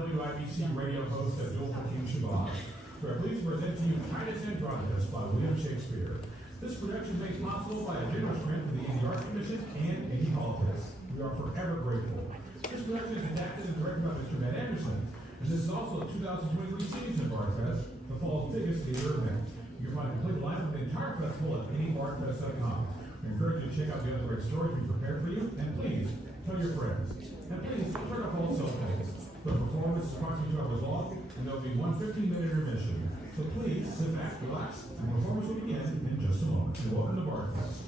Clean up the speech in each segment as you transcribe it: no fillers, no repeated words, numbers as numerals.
WIBC radio host Abdul Hakim Shabazz. We are pleased to present to you Titus Andronicus by William Shakespeare. This production is made possible by a generous grant from the Indy Art Commission and Indy Politics. We are forever grateful. This production is adapted and directed by Mr. Matt Anderson, and this is also the 2023 season of Art Fest, the fall's biggest theater event. You can find a complete lineup of the entire festival at anyartfest.com. We encourage you to check out the other great stories we prepared for you, and please tell your friends. And please turn off all cell phones. The performance is approximately 2 hours long, and there will be one 15-minute intermission. So please sit back, relax, and the performance will begin in just a moment. And welcome to Art Fest.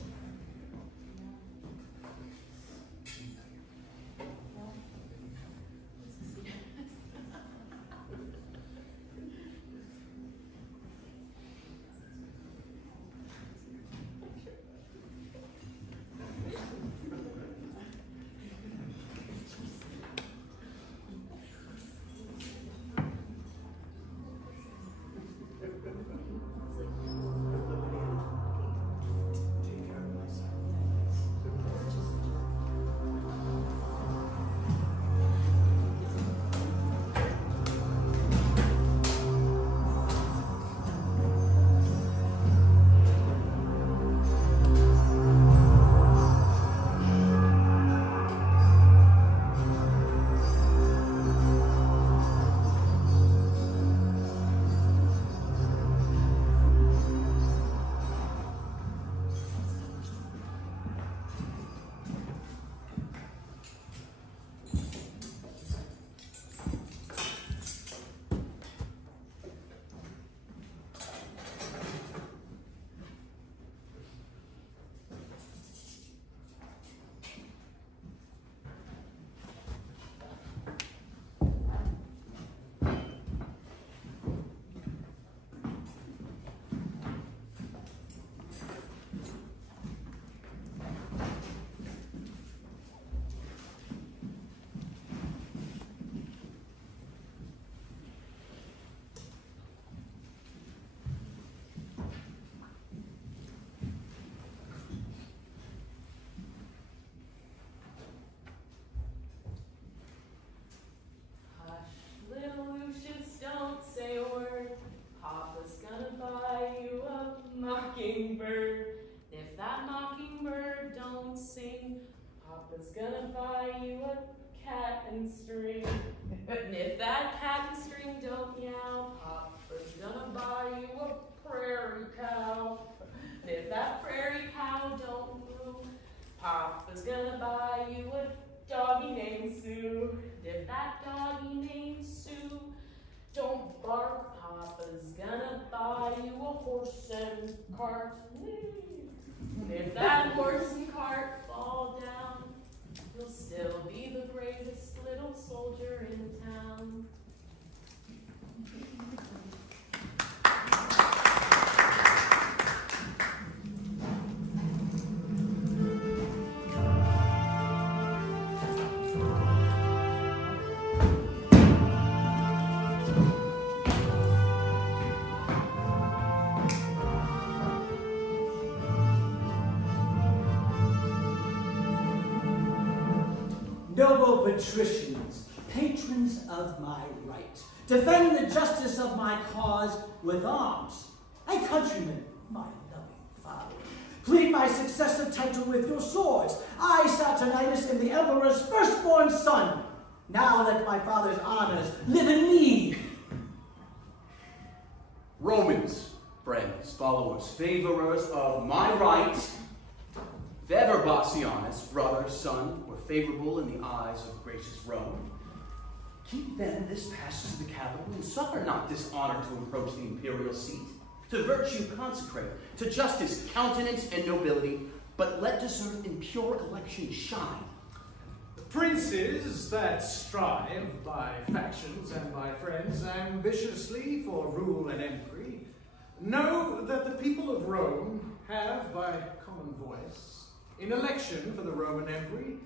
Mockingbird. If that mockingbird don't sing, Papa's gonna buy you a cat and string. And if that cat and string don't meow, Papa's gonna buy you a prairie cow. And if that prairie cow don't moo, Papa's gonna buy you a doggy named Sue. And if that doggy named Sue don't bark, Papa's gonna buy you a horse and cart. And if that horse and cart fall down, you'll still be the bravest little soldier in town. Noble patricians, patrons of my right, defend the justice of my cause with arms. I countrymen, my loving father, plead my successive title with your swords. I, Saturnitis, am the emperor's firstborn son. Now let my father's honors live in me. Romans, friends, followers, favorers of my right, if ever Bassianus, brother, son, were favorable in the eyes of gracious Rome, keep then this passage to the capital, and suffer not dishonor to approach the imperial seat. To virtue consecrate, to justice, countenance, and nobility, but let desert in pure election shine. The princes that strive by factions and by friends ambitiously for rule and empery, know that the people of Rome have, by common voice, in election for the Roman empery,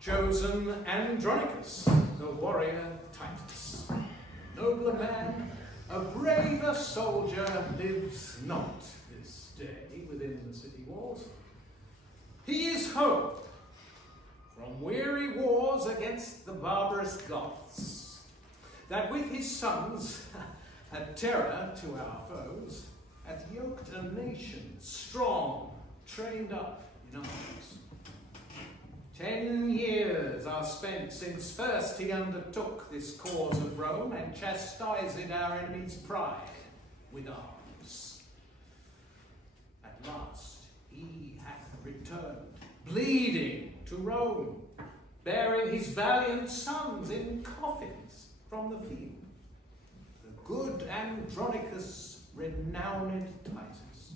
chosen Andronicus, the warrior Titus. A nobler man, a braver soldier lives not this day within the city walls. He is hope from weary wars against the barbarous Goths. that with his sons, a terror to our foes, hath yoked a nation strong, trained up in arms. 10 years are spent since first he undertook this cause of Rome, and chastised our enemy's pride with arms. At last he hath returned, bleeding to Rome, bearing his valiant sons in coffins from the field. The good Andronicus, renowned Titus.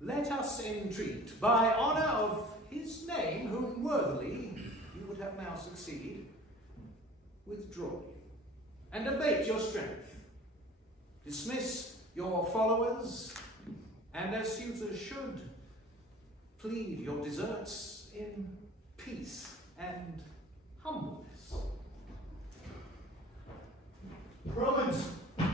Let us entreat, by honour of his name, whom worthily you would have now succeed, withdraw and abate your strength. Dismiss your followers, and as suitors should, plead your deserts in peace and humbleness. Romans!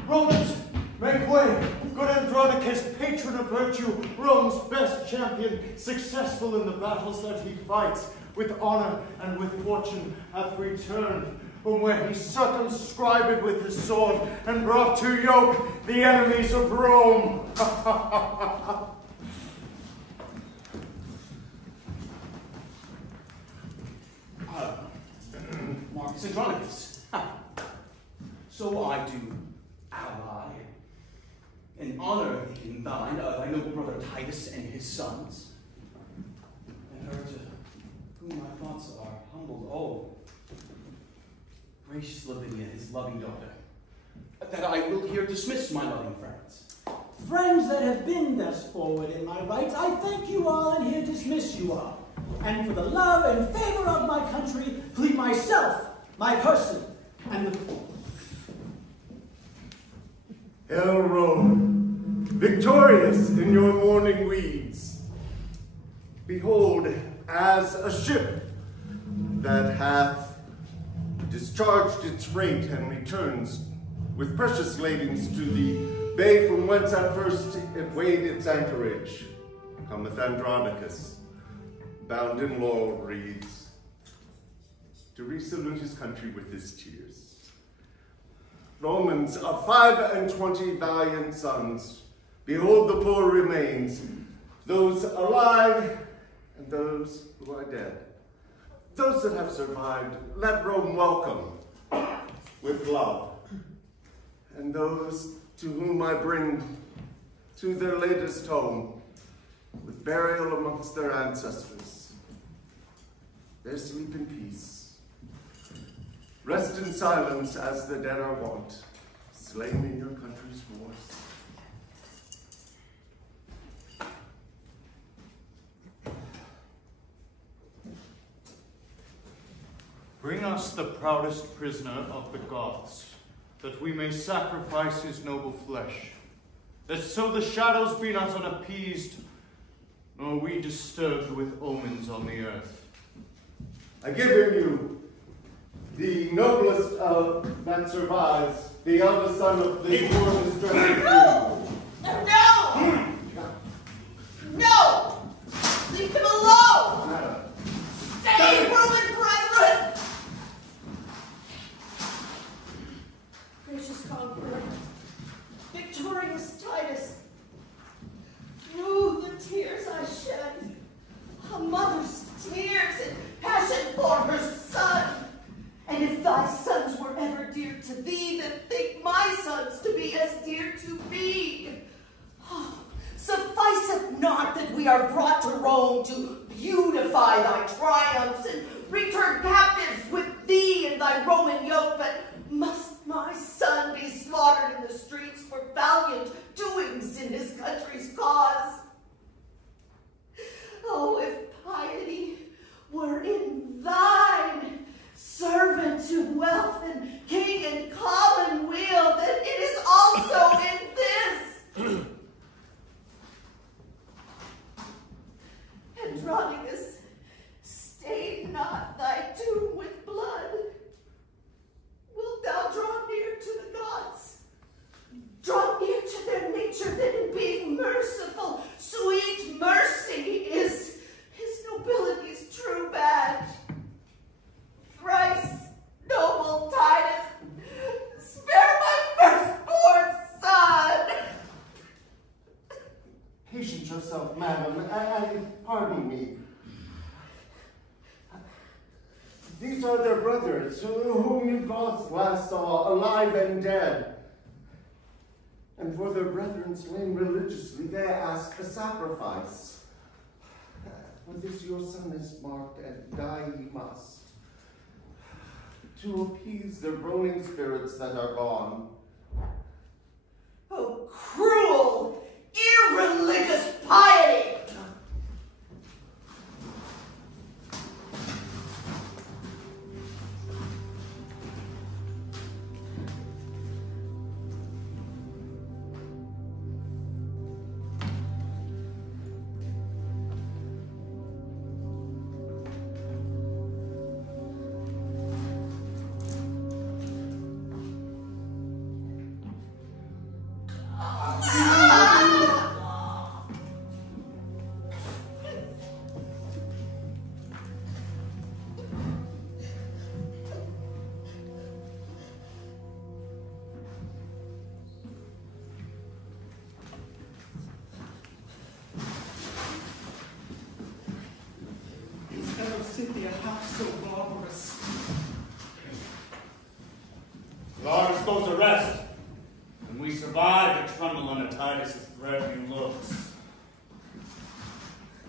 Romans! Make way! Good Andronicus, patron of virtue, Rome's best champion, successful in the battles that he fights, with honor and with fortune hath returned, from where he circumscribed with his sword, and brought to yoke the enemies of Rome. Marcus Andronicus. So I do ally and honor in thine thy noble brother Titus and his sons, and her to whom my thoughts are humbled. Oh, gracious Lavinia, his loving daughter, that I will here dismiss my loving friends. Friends that have been thus forward in my rights, I thank you all and here dismiss you all. And for the love and favor of my country, plead myself, my person, and the poor. Hail Rome, victorious in your mourning weeds. Behold, as a ship that hath discharged its freight and returns with precious ladings to the bay from whence at first it weighed its anchorage, cometh Andronicus, bound in laurel wreaths, to resalute his country with his tears. Romans, of 25 valiant sons, behold the poor remains, those alive and those who are dead. Those that have survived, let Rome welcome with love. And those to whom I bring to their latest home, with burial amongst their ancestors, their sleep in peace. Rest in silence as the dead are wont, slain in your country's wars. Bring us the proudest prisoner of the Goths, that we may sacrifice his noble flesh, that so the shadows be not unappeased, nor we disturbed with omens on the earth. I give him you, the noblest that survives, the eldest son of the poor disturbed. No! No! No! Leave him alone! Stay, Roman brethren! Gracious conqueror, victorious Titus, know the tears I shed, a mother's tears in passion for her son. And if thy sons were ever dear to thee, then think my sons to be as dear to me. Oh, suffice it not that we are brought to Rome to beautify thy triumphs and return captives with thee in thy Roman yoke, but must my son be slaughtered in the streets for valiant doings in his country's cause? Oh, if piety were in thine, servant to wealth and king and commonweal, then it is also in this. Andronicus, stain not thy tomb with blood. Wilt thou draw near to the gods? Draw near to their nature, then in yourself, madam, and pardon me. These are their brothers, whom you both last saw, alive and dead. And for their brethren slain religiously, they ask a sacrifice. For this your son is marked, and die ye must, to appease their groaning spirits that are gone. Oh, cruel, irreligious piety! Lars goes to rest, and we survive to tremble under Titus' threatening looks.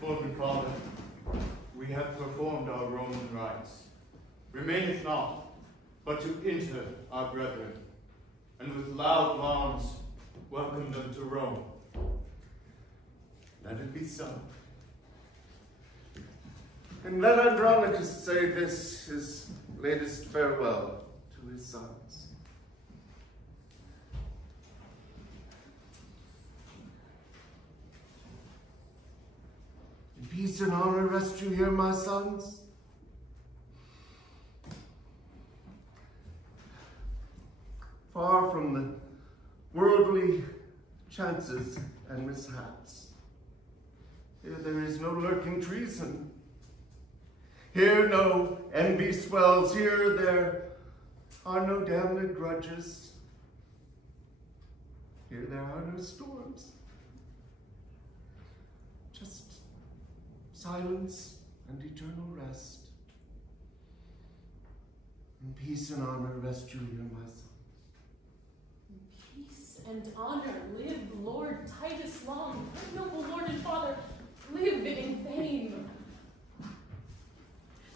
Lord and Father, we have performed our Roman rites. Remaineth not, but to enter our brethren, and with loud alarms welcome them to Rome. Let it be so. And let Andronicus say this, his latest farewell to his sons. In peace and honor rest you here, my sons. Far from the worldly chances and mishaps. Here there is no lurking treason. Here no envy swells. Here there are no damned grudges. Here there are no storms. Just silence and eternal rest. In peace and honor rest you here, my son. Peace and honor, live Lord Titus long, noble Lord and Father, live in fame.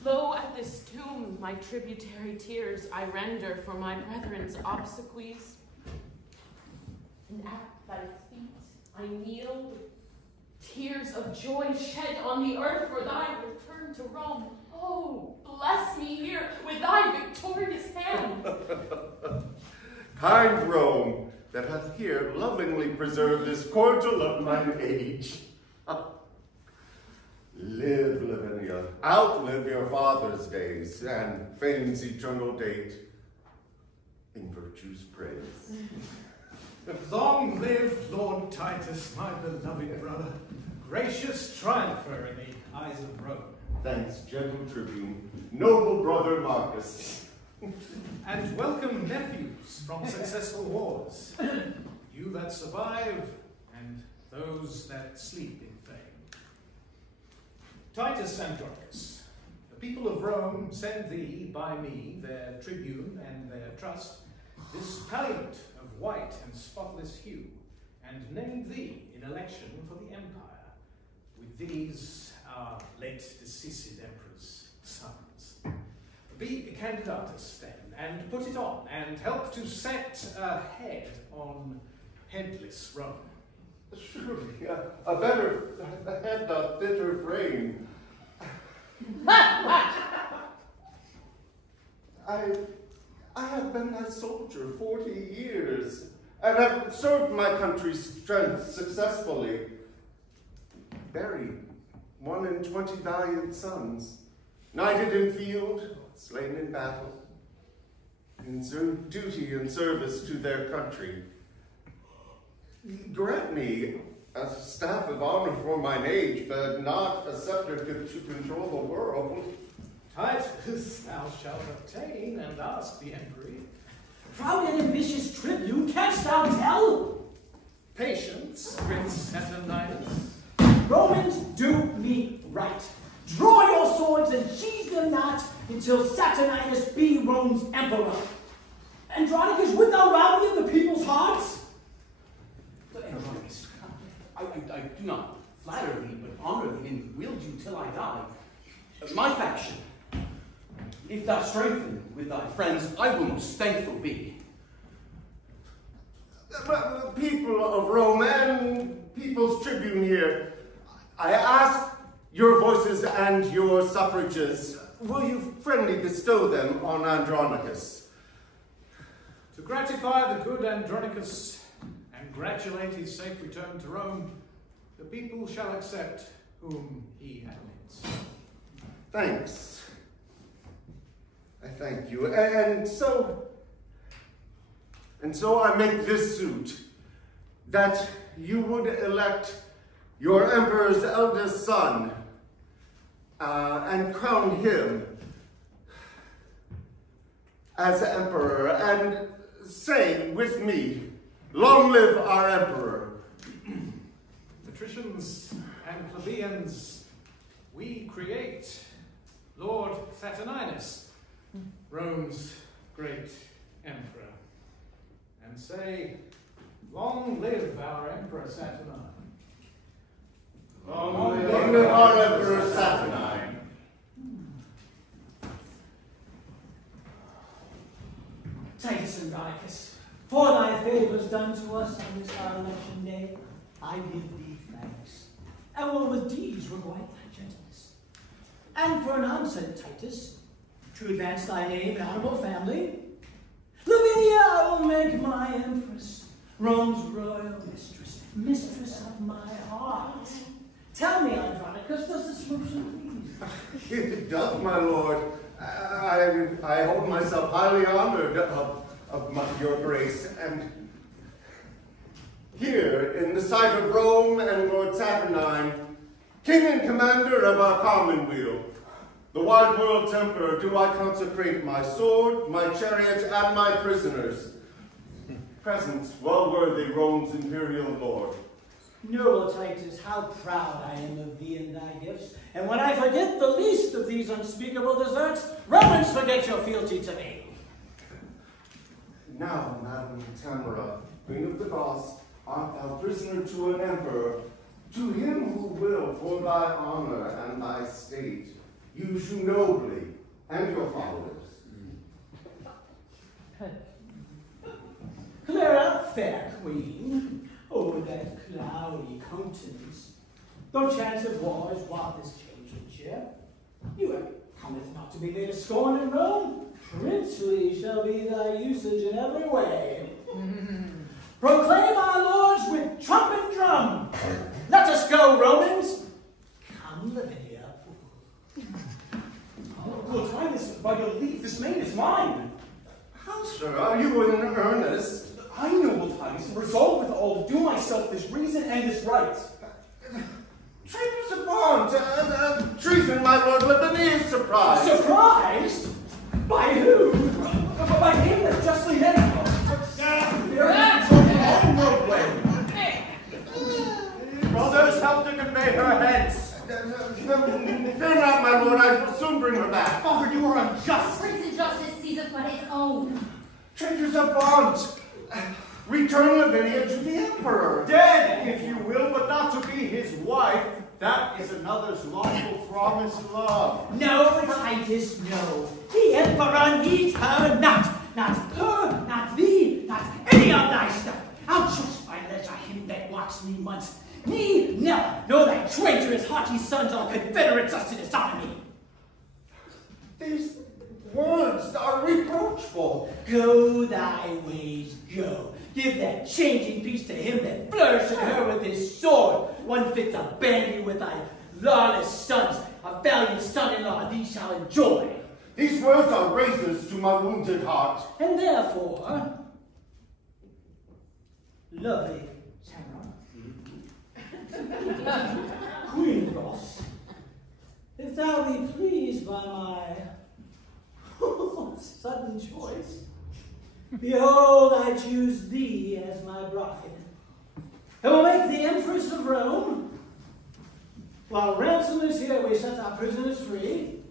Lo, at this tomb, my tributary tears I render for my brethren's obsequies. And at thy feet I kneel with tears of joy shed on the earth for thy return to Rome. Oh, bless me here with thy victorious hand. Kind Rome, that hath here lovingly preserved this cordial of mine age. Live, Lavinia, outlive your father's days, and fame's eternal date in virtue's praise. Long live Lord Titus, my beloved brother, gracious triumpher in the eyes of Rome. Thanks, gentle tribune, noble brother Marcus. And welcome nephews from successful wars, you that survive and those that sleep in fame. Titus Andronicus, the people of Rome send thee by me, their tribune and their trust, this palliate of white and spotless hue, and named thee in election for the empire, with these our late deceased emperor's sons. Be candidatus then, and put it on, and help to set a head on headless Rome. Surely, a better head doth fitter frame. I have been a soldier 40 years, and have served my country's strength successfully. Buried 1 in 20 valiant sons, knighted in field, slain in battle, in duty and service to their country. Grant me a staff of honor for mine age, but not a scepter to control the world. Titus, thou shalt obtain and ask the emperor. Proud and ambitious tribune, canst thou tell? Patience, Prince Andronicus. till Saturninus be Rome's emperor. Andronicus, wilt thou rob me of the people's hearts? Andronicus, I do not flatter thee, but honor thee and wield you till I die. My faction, if thou strengthen with thy friends, I will most thankful be. The people of Rome and people's tribune here, I ask your voices and your suffrages, will you friendly bestow them on Andronicus? To gratify the good Andronicus and congratulate his safe return to Rome, the people shall accept whom he admits. Thanks. I thank you. And so I make this suit, that you would elect your emperor's eldest son and crown him as emperor, and say with me, long live our emperor. Patricians and plebeians, we create Lord Saturninus, Rome's great emperor, and say, long live our Emperor Saturnine. Long live our Emperor Saturnine. Titus Andronicus, for thy favors done to us on this our election day, I give thee thanks, and will with deeds requite thy gentleness. And for an onset, Titus, to advance thy name and honorable family, Lavinia I will make my empress, Rome's royal mistress, mistress of my heart. Tell me, Andronicus, does this motion please? It doth, my lord. I hold myself highly honored of your grace, and here in the sight of Rome and Lord Saturnine, king and commander of our commonweal, the wide world's emperor, do I consecrate my sword, my chariot, and my prisoners. Presents well worthy Rome's imperial lord. Noble Titus, how proud I am of thee and thy gifts, and when I forget the least of these unspeakable deserts, Romans forget your fealty to me. Now, Madam Tamara, queen of the Goths, art thou prisoner to an emperor. To him who will, for thy honor and thy state, use you nobly, and your followers. Clear out, fair queen, over that cloudy countenance. Though chance of war is what this change of cheer, you cometh not to be made a scorn in Rome. Princely shall be thy usage in every way. Proclaim our lords with trump and drum. Let us go, Romans. Come, Lavinia. We'll try this by your leave. This maid is mine. How, sir, are you in earnest? I, noble Titus, resolve with all to do myself this reason and this right. Traitors upon treason, my lord, Lavinia is surprised. Surprised? By who? By him that justly met him. Brothers, help to convey her hence. Fear not, my lord, I will soon bring her back. Father, you are unjust. Prince Injustice seizeth but his own. Traitors upon, return Lavinia to the emperor. Dead, if you will, but not to be his wife. That is another's lawful promised love. No, Titus, no. The emperor needs her not. Not her, not thee, not any of thy stuff. I'll trust my letter him that walks me once. Me, never, nor thy traitorous haughty sons or confederates us to dishonor me. These words are reproachful. Go thy ways, go. Give that changing piece to him that flourished her with his sword, one fit to band you with thy lawless sons. A valiant son-in-law thee shall enjoy. These words are razors to my wounded heart. And therefore, lovely Tamara, Queen Ross, if thou be pleased by my sudden choice, behold, I choose thee as my bride, and will make thee Empress of Rome. While ransom is here, we set our prisoners free.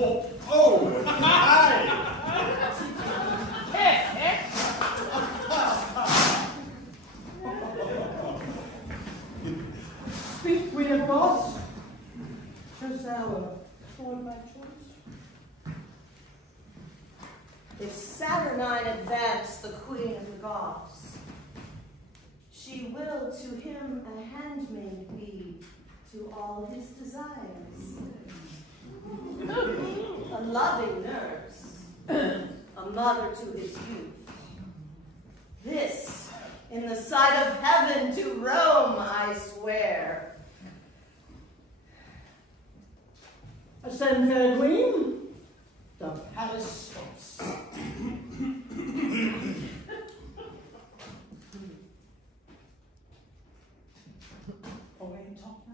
Oh, hi! Speak, Queen of Goths. Dost thou afford my choice? If Saturnine advance the Queen of the Goths, she will to him a handmaid be to all his desires. A loving nurse, a mother to his youth. This, in the sight of heaven, to Rome I swear. Ascend, fair queen, the palace steps. Already talked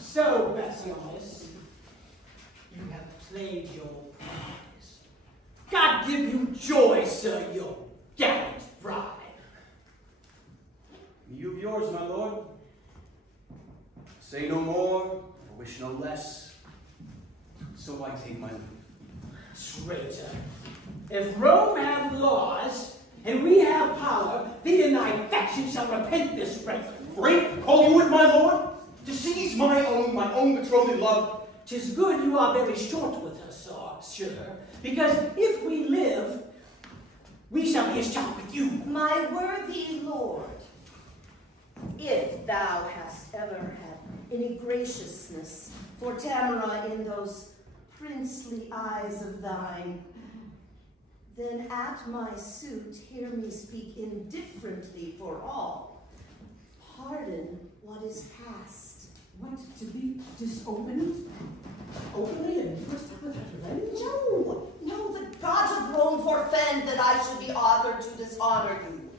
So, Bassianus, you have played your prize. God give you joy, sir, your gallant bride. You of yours, my lord. Say no more, or wish no less. So I take my leave. Traitor, if Rome have laws and we have power, thee and thy faction shall repent this rape. Rape, call you it, my lord? To seize my own betrothed love. 'Tis good you are very short with her, sir, because if we live, we shall be as short with you. My worthy lord, if thou hast ever had any graciousness for Tamara in those princely eyes of thine, then at my suit hear me speak indifferently for all. Pardon what is past. What, to be disopened? Openly and first with revenge? No, no, the gods of Rome forfend that I should be author to dishonor you.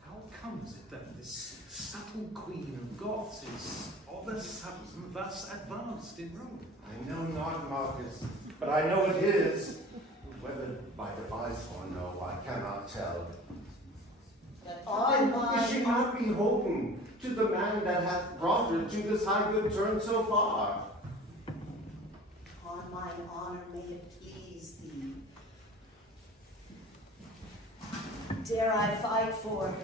How comes it that this subtle queen of Goths is of a sudden thus advanced in Rome? I know not, Marcus, but I know it is. Whether by device or no, I cannot tell. That on Is she my not beholden to the man that hath brought her to this high good turn so far? on mine honor may it please thee. Dare I fight for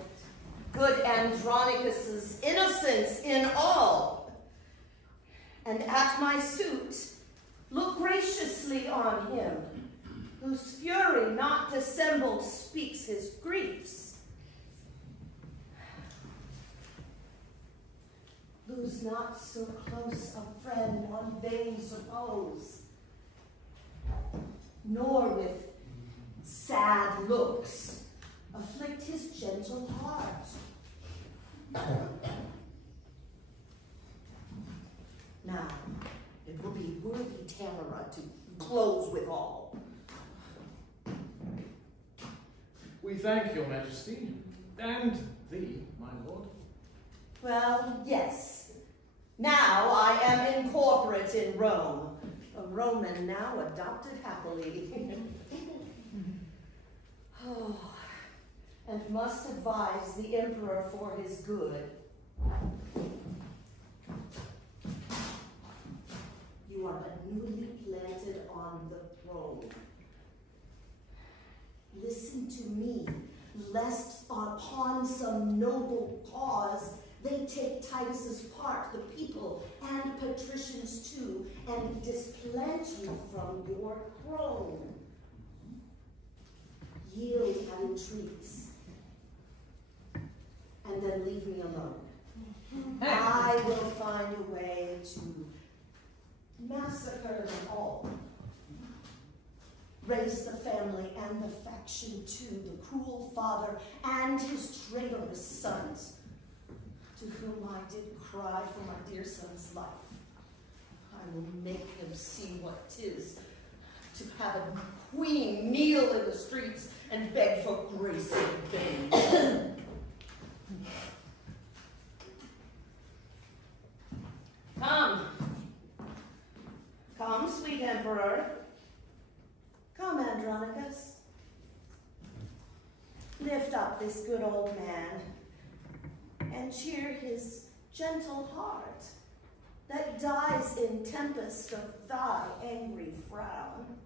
good Andronicus's innocence in all, and at my suit look graciously on him, whose fury not dissembled speaks his griefs. Lose not so close a friend on vain suppose, nor with sad looks afflict his gentle heart. Now, it will be worthy Tamara to close withal. We thank your majesty, and thee, my lord. Well, yes. Now I am incorporate in Rome, a Roman now adopted happily. Oh, and must advise the emperor for his good. You are but newly planted on the throne. Listen to me, lest upon some noble cause they take Titus's part, the people, and patricians too, and displant you from your throne. Yield at entreats, and then leave me alone. I will find a way to massacre them all. Raise the family and the faction too, the cruel father and his traitorous sons, to whom I did cry for my dear son's life. I will make them see what 'tis to have a queen kneel in the streets and beg for grace in vain. Come. Come, sweet emperor. Come, Andronicus. Lift up this good old man and cheer his gentle heart that dies in tempest of thy angry frown.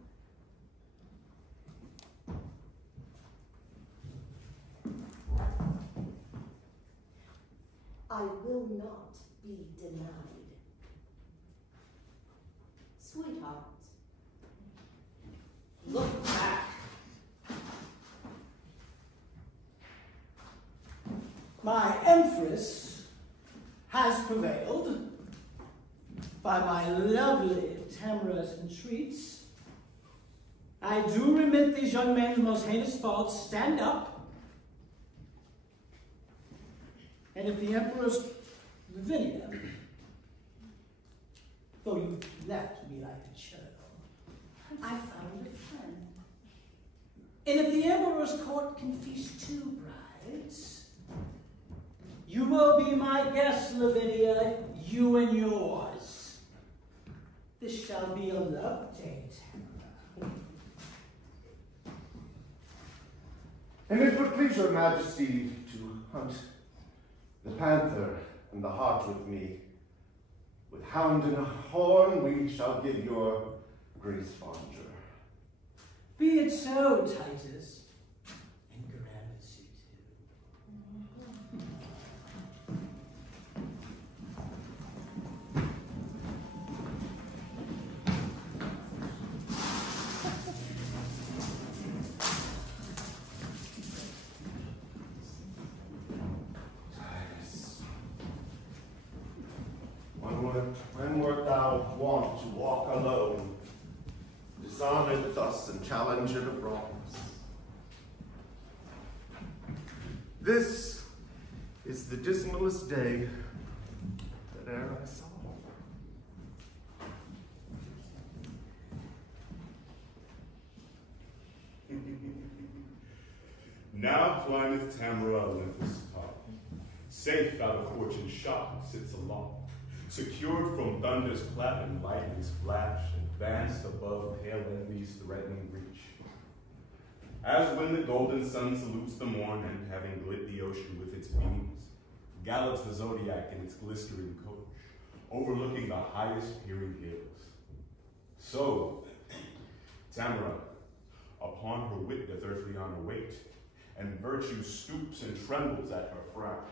I will not be denied. Sweetheart, look back. My empress has prevailed. By my lovely Tamara's entreats, I do remit these young men's most heinous faults. Stand up. And if the Emperor's Lavinia, though you left me like a churl, I found a friend. And if the Emperor's court can feast 2 brides, you will be my guest, Lavinia, you and yours. This shall be a love day, Tamara. And it would please your majesty to hunt the panther and the hart with me. With hound and horn we shall give your grace fondure. Be it so, Titus, and Gramercy too. Titus, when wert thou wont to walk alone, dishonored thus and challenger of wrongs? This is the dismalest day that e'er I saw. Now climbeth Tamara Olympus' top. Safe out of fortune's shot sits aloft, secured from thunder's clap and lightning's flash, advanced above pale envy's threatening reach. As when the golden sun salutes the morn, and having lit the ocean with its beams, gallops the zodiac in its glistering coach, overlooking the highest peering hills. So, Tamara, upon her wit doth earthly honor wait, and virtue stoops and trembles at her frown.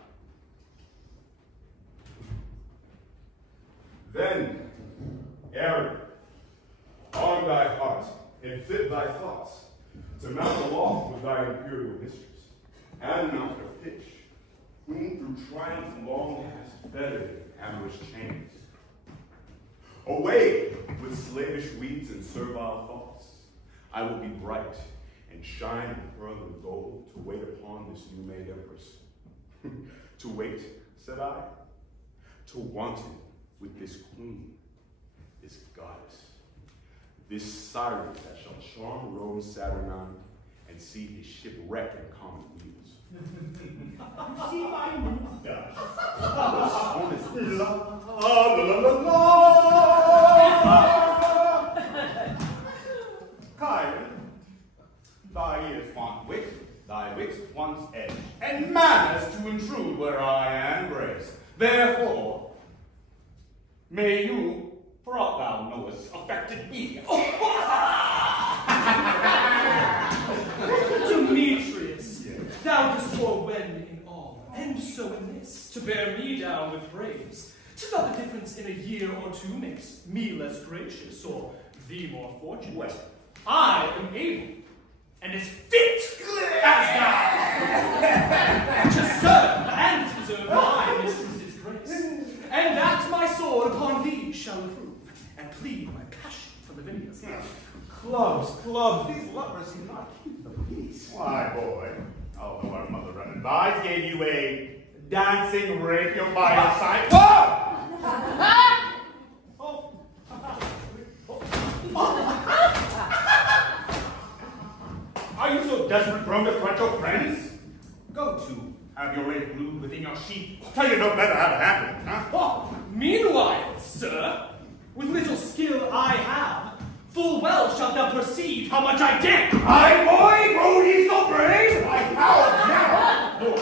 Then, Aaron, arm thy heart, and fit thy thoughts, to mount aloft with thy imperial mistress, and mount her pitch, whom through triumph long hast fettered in amorous chains. Away with slavish weeds and servile thoughts, I will be bright, and shine in pearl and gold, to wait upon this new-made empress. To wait, said I, to wanton with this queen, this goddess, this siren that shall charm Rome's Saturnine, and see his shipwreck and common wheels. See my Gosh. La la la la. Chiron, thy ears want wit, thy wit wants edge, and manners to intrude where I am graced. Therefore, may you, for aught thou knowest, affected be. Demetrius, thou dost forewend in all, and so in this, to bear me down with praise. 'Tis not the difference in a year or 2 makes me less gracious, or thee more fortunate. Well, I am able, and as fit as thou, to serve and preserve my mistress's grace. And that my sword upon thee shall improve, and plead my passion for Lavinia's life. Clubs, these lovers do not keep the peace. Why, boy, although our mother unadvised gave you a dancing rapier by your side. Whoa! Are you so desperate grown to threat your friends? Go to, have your rape glued within your sheath. Tell you no better how to handle it, huh? Oh, meanwhile, sir, with little skill I have, Full well shalt thou perceive how much I dare. Aye, boy, grow ye so brave? I how now, Lord.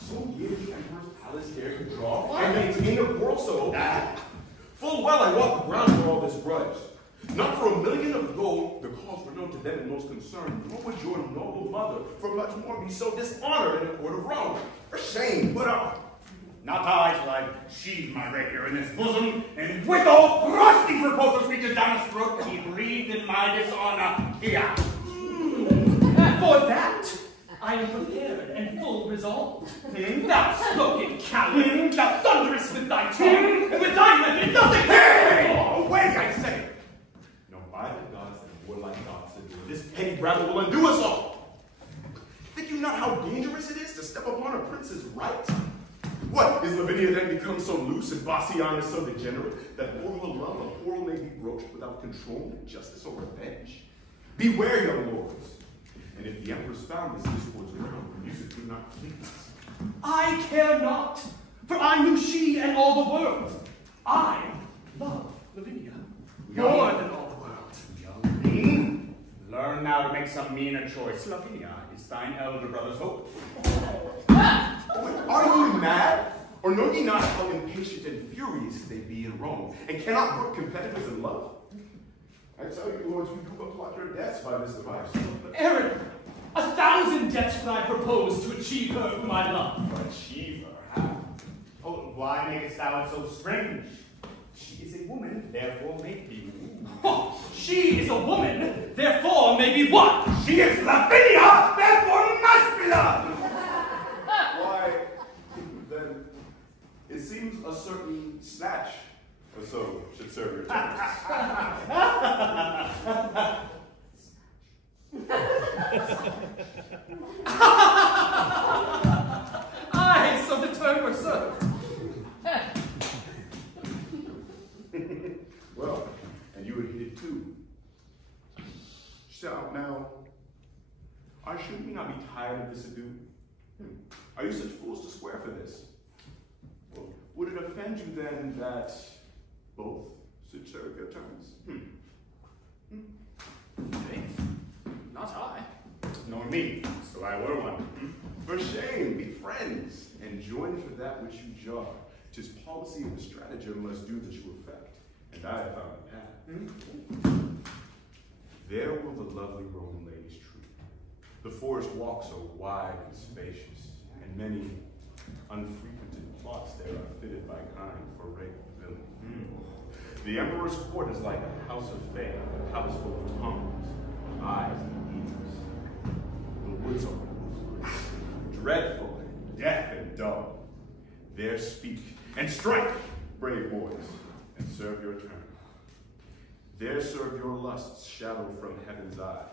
So near the Emperor's palace dare to draw, and maintain a quarrel so bad. Full well I walk the ground for all this grudge. Not for 1,000,000 of gold, the cause were known to them and most concerned, nor would your noble mother for much more be so dishonored in the court of Rome. For shame, put up. Not I shall I sheathe my rapier in his bosom, and withal thrust these reproachful speeches down his throat that he breathed in my dishonor here. For that, I am prepared and full resolved. Thou spoken coward, thou thunderest with thy tongue, and with thy method nothing. Hey! Away, I say! No, by the gods and warlike gods that do, this petty rabble will undo us all. Think you not how dangerous it is to step upon a prince's right? What, is Lavinia then become so loose and Bassianus so degenerate that for her love a quarrel may be broached without control and justice or revenge? Beware, young lords. And if the emperor's found this discord's ground, music do not please. I care not, for I knew she and all the world. I love Lavinia more than all the world. Young, learn now to make some meaner choice. Lavinia is thine elder brother's hope. Are ye mad? Or know ye not how impatient and furious they be in Rome, and cannot brook competitors in love? I tell you, lords, we do applaud your deaths by this device. Aaron, 1,000 deaths would I propose to achieve her whom I love. Achieve her, how? Oh, why makest thou it so strange? She is a woman, therefore may be. Oh, she is a woman, therefore may be what? She is Lavinia, therefore must be loved. Why, then, it seems a certain snatch or so should serve your turns. Aye, so the turn were served. Well, and you would hit it too. So now, should we not be tired of this ado? Are you such fools to swear for this? Well, would it offend you then that both should serve your terms? Faith? Not I. Nor me, so I were one. For shame, be friends, and join for that which you jar. 'Tis policy and stratagem must do the true effect, and I have found a path. There will the lovely Roman ladies troop. The forest walks are wide and spacious, and many unfrequented plots there are fitted by kind for rape and villain. The emperor's court is like a house of fame, a palace full of tongues, eyes, and ears. The woods are ruthless, dreadful, deaf and dull. There speak and strike, brave boys, and serve your turn. There serve your lusts, shadow from heaven's eye,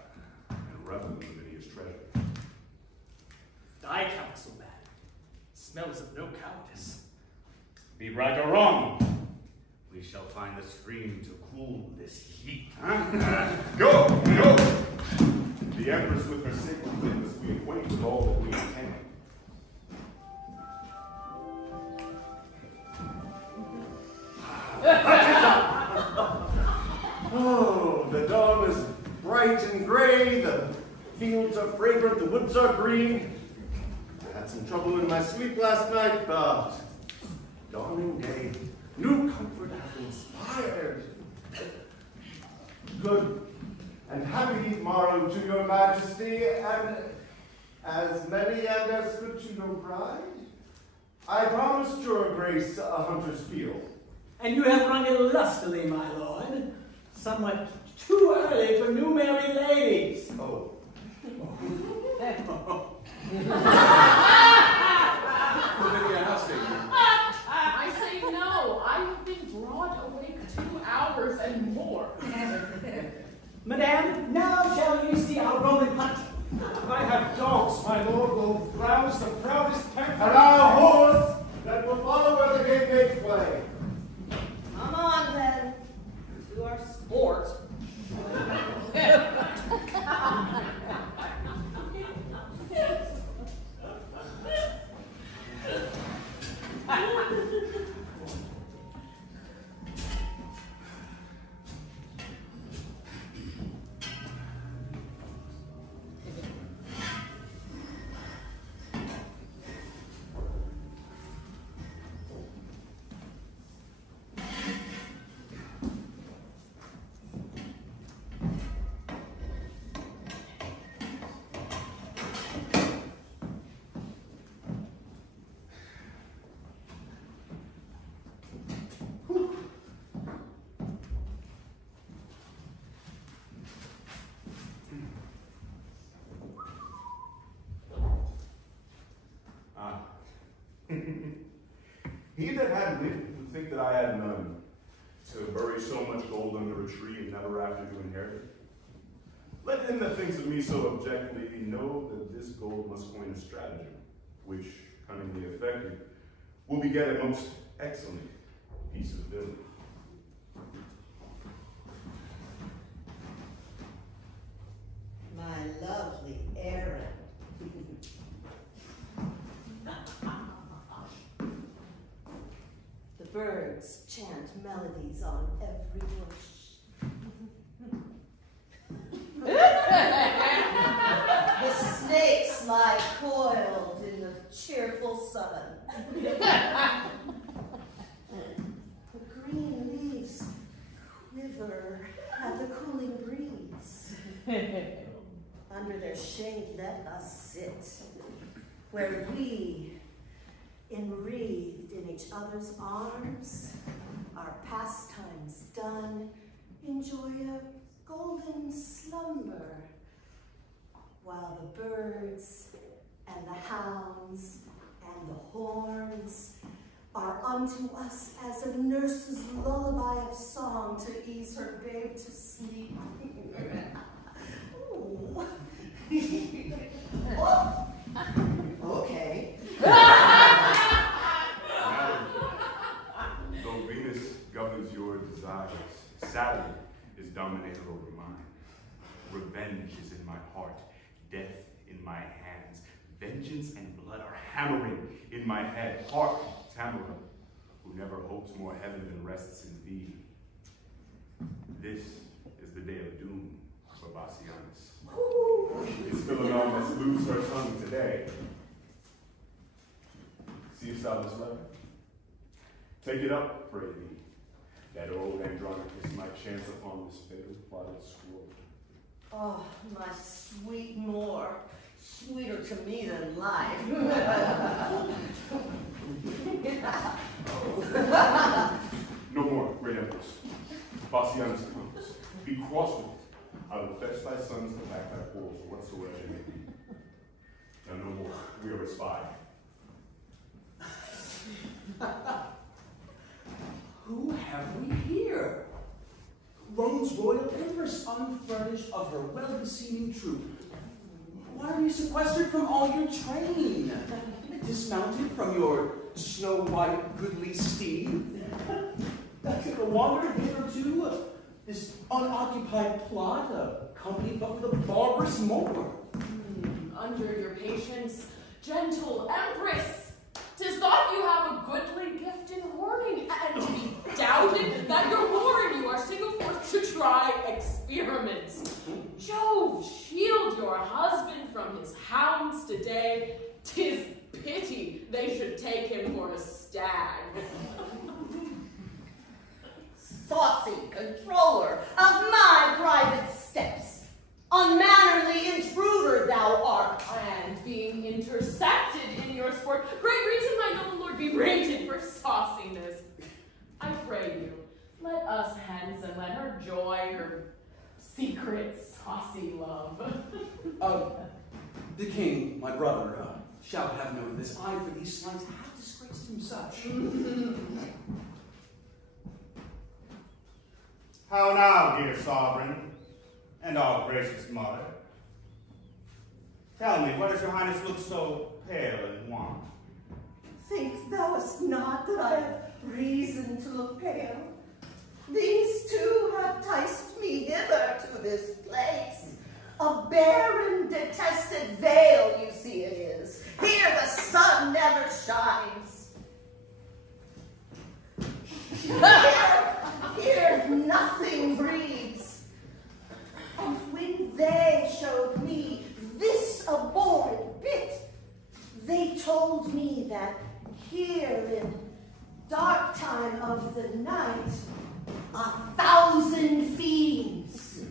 and revel in Lavinia's treasure. Thy counsel, man, smells of no cowardice. Be right or wrong, we shall find a stream to cool this heat. Go, go! The Empress with her sacred witness we acquaint with all that we intend. Oh, the dawn is bright and gray, the fields are fragrant, the woods are green. I had some trouble in my sleep last night, but dawning day, new comfort hath inspired. Good and happy morrow to your majesty, and as many and as good to your bride. I promised your grace a hunter's field. And you have rung it lustily, my lord. Somewhat too early for new married ladies. Oh. I say no. I have been broad awake 2 hours and more. Madame, now shall you see our Roman punch. I have dogs, my lord, will browse the proudest panther. And our horse that will follow where the game makes way. Come on, then. To our sport. had wit would think that I had none. To bury so much gold under a tree and never after to inherit it. Let him that thinks of me so objectively know that this gold must coin a stratagem, which, cunningly effected, will beget a most excellent piece of villainy. My lovely Aaron. The birds chant melodies on every bush. The snakes lie coiled in the cheerful sun. The green leaves quiver at the cooling breeze. Under their shade, let us sit, where we, enwreathed in each other's arms, our pastimes done, enjoy a golden slumber, while the birds and the hounds and the horns are unto us as a nurse's lullaby of song to ease her babe to sleep. Ooh. Oh. Okay. Though Venus governs your desires, Saturn is dominator over mine. Revenge is in my heart, death in my hands. Vengeance and blood are hammering in my head. Hark, Tamara, who never hopes more heaven than rests in thee. This is the day of doom for Bassianus. It's Philomel lose her tongue today. Seest thou this letter? Take it up, pray thee, that old Andronicus might chance upon this fatal plotted scroll. Oh, my sweet Moor, sweeter to me than life. No more, great empress. Bassianus comes. Be cross with it. I will fetch thy sons to back thy quarrels or whatsoever they may be. Now no more. We are a spy. Who have we here? Rome's royal empress, unfurnished of her well-beseeming troop. Why are you sequestered from all your train? Dismounted from your snow-white goodly steed? Took a wander hitherto, this unoccupied plot, accompanied but with a barbarous Moor. Under your patience, gentle empress, 'tis thought you have a goodly gift in hoarding, and to be doubted that your Moor and you are singled forth to try experiments. Jove, shield your husband from his hounds today. 'Tis pity they should take him for a stag. Saucy controller of my private steps, unmannerly intruder thou art. And being intercepted in your sport, great reason my noble lord be rated for sauciness. I pray you, let us hence and let her joy her secret saucy love. The king, my brother, shall have noted this. I, for these slights, have disgraced him such. How now, dear sovereign, and all gracious mother? Tell me, what does your highness look so pale and wan? Think thou'st not that I have reason to look pale? These two have ticed me hither to this place. A barren, detested vale, you see it is. Here the sun never shines. Here nothing breathes. And when they showed me this abhorred bit, they told me that here in dark time of the night, 1,000 fiends,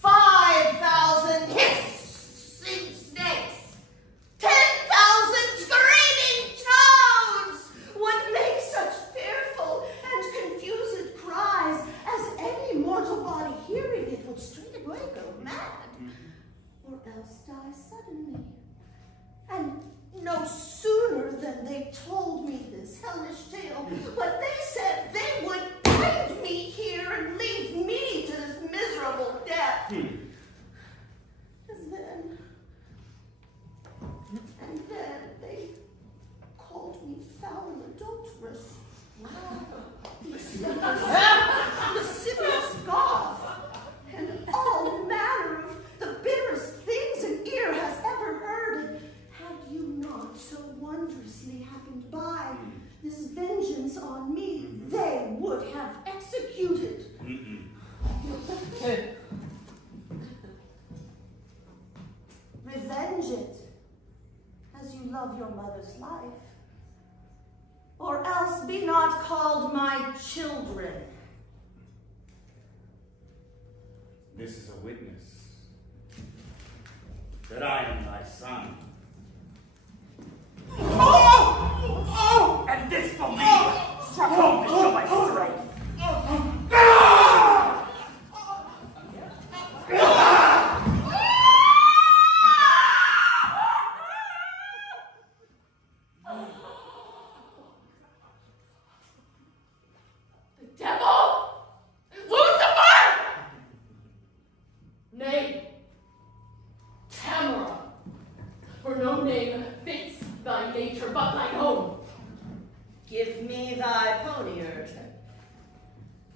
5,000 hissing snakes, 10,000 screaming toads would make such fearful and confused cries as any mortal body hearing it would straightway go mad, or else die suddenly. And no sooner than they told me this hellish tale, but they said they would bind me here and leave me to this miserable death. And then they called me foul and adulterous. Lascivious Goth, and all manner of the bitterest things an ear has ever heard. And had you not so wondrously happened by, this vengeance on me they would have executed. Revenge it, as you love your mother's life, or else be not called my children. This is a witness that I am thy son. Oh! And this for me! Struck home to show my strength. Give me thy poniard.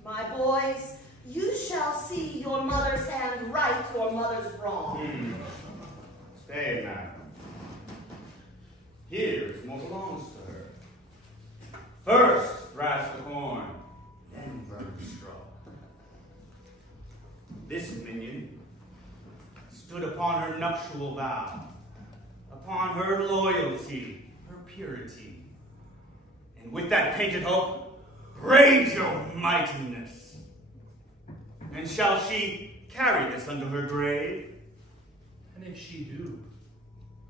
My boys, you shall see your mother's hand right, your mother's wrong. Stay, madam. Here's what belongs to her. First, thrash the corn, then burn the straw. This minion stood upon her nuptial vow, upon her loyalty, her purity. And with that painted hope, raise your mightiness. And shall she carry this unto her grave? And if she do,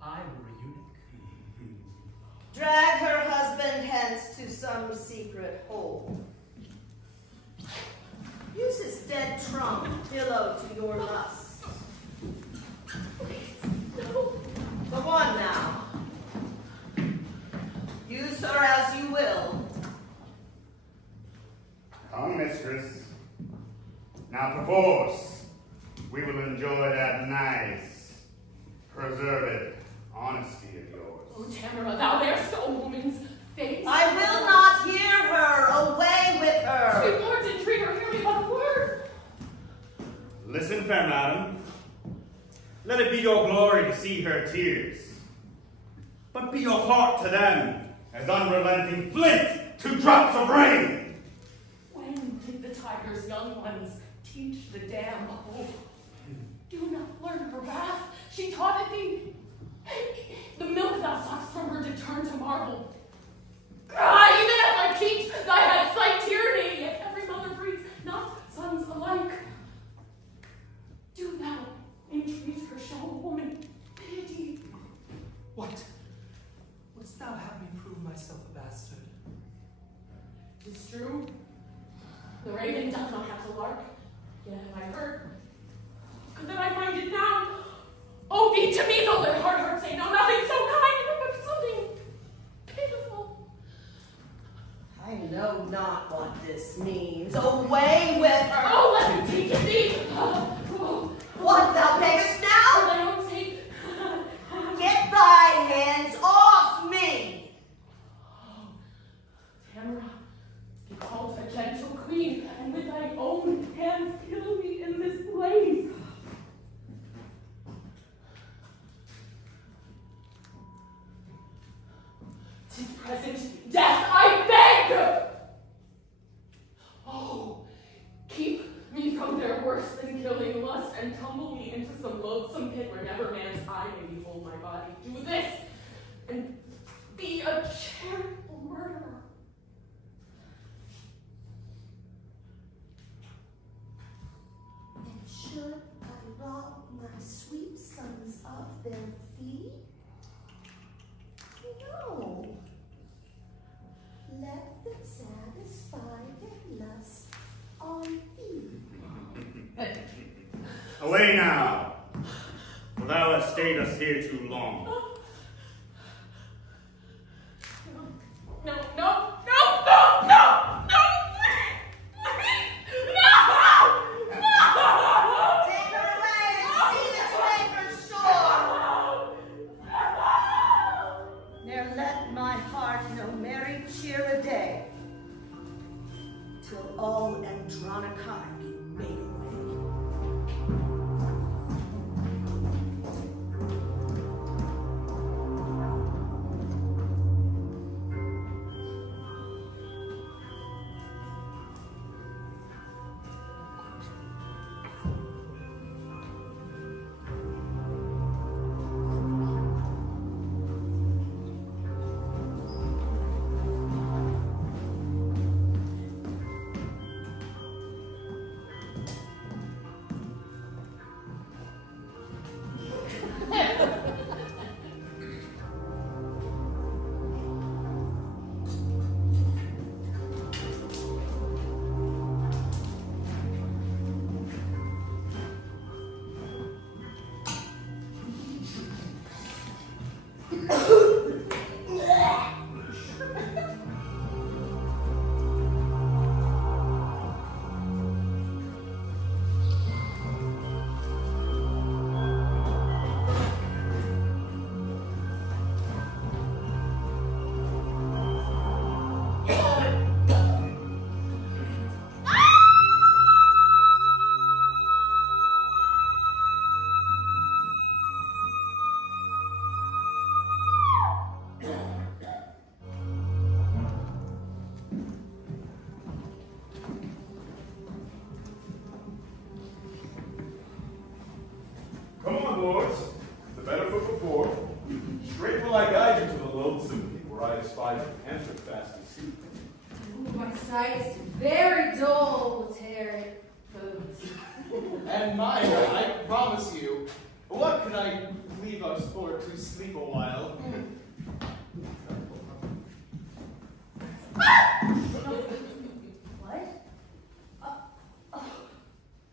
I were a eunuch. Drag her husband hence to some secret hole. Use his dead trunk, pillow to your lust. Go on now. Use her as you will. Come, mistress. Now perforce, we will enjoy that nice, preserved honesty of yours. Oh, Tamara, thou bearst a woman's face. I will not hear her. Away with her. Sweet lords, entreat her, hear me but a word. Listen, fair madam. Let it be your glory to see her tears, but be your heart to them as unrelenting flint to drops of rain. When did the tiger's young ones teach the dam hope? Do not learn her wrath. She taught it thee. The milk thou suckst from her did turn to marble. Ah, even at thy teat, thy head sight tyranny, yet every mother breeds not sons alike. Do thou entreat her, show a woman pity. What? Wouldst thou have me prove myself a bastard? 'Tis true. The raven doth not have to lark, yet have I heard. Could that I find it now? Oh, be to me, though their hard hearts say no, nothing so kind, but something pitiful. I know not what this means. Away with her. Oh, let me take it thee. What, thou beggest now? For thy own sake. Get thy hands off me. Oh, Tamara, be called a gentle queen, and with thy own hands kill me in this place. To present death I beg! Oh, keep me from their worse than killing lust, and tumble me into some loathsome pit where never man's eye may behold my body. Do this, and be a charitable murderer. And should I rob my sweet sons of their fee? No. Let them satisfy their lust on thee. Away now, for thou hast stayed us here too long. mine, I promise you. What could I leave us for to sleep a while? What?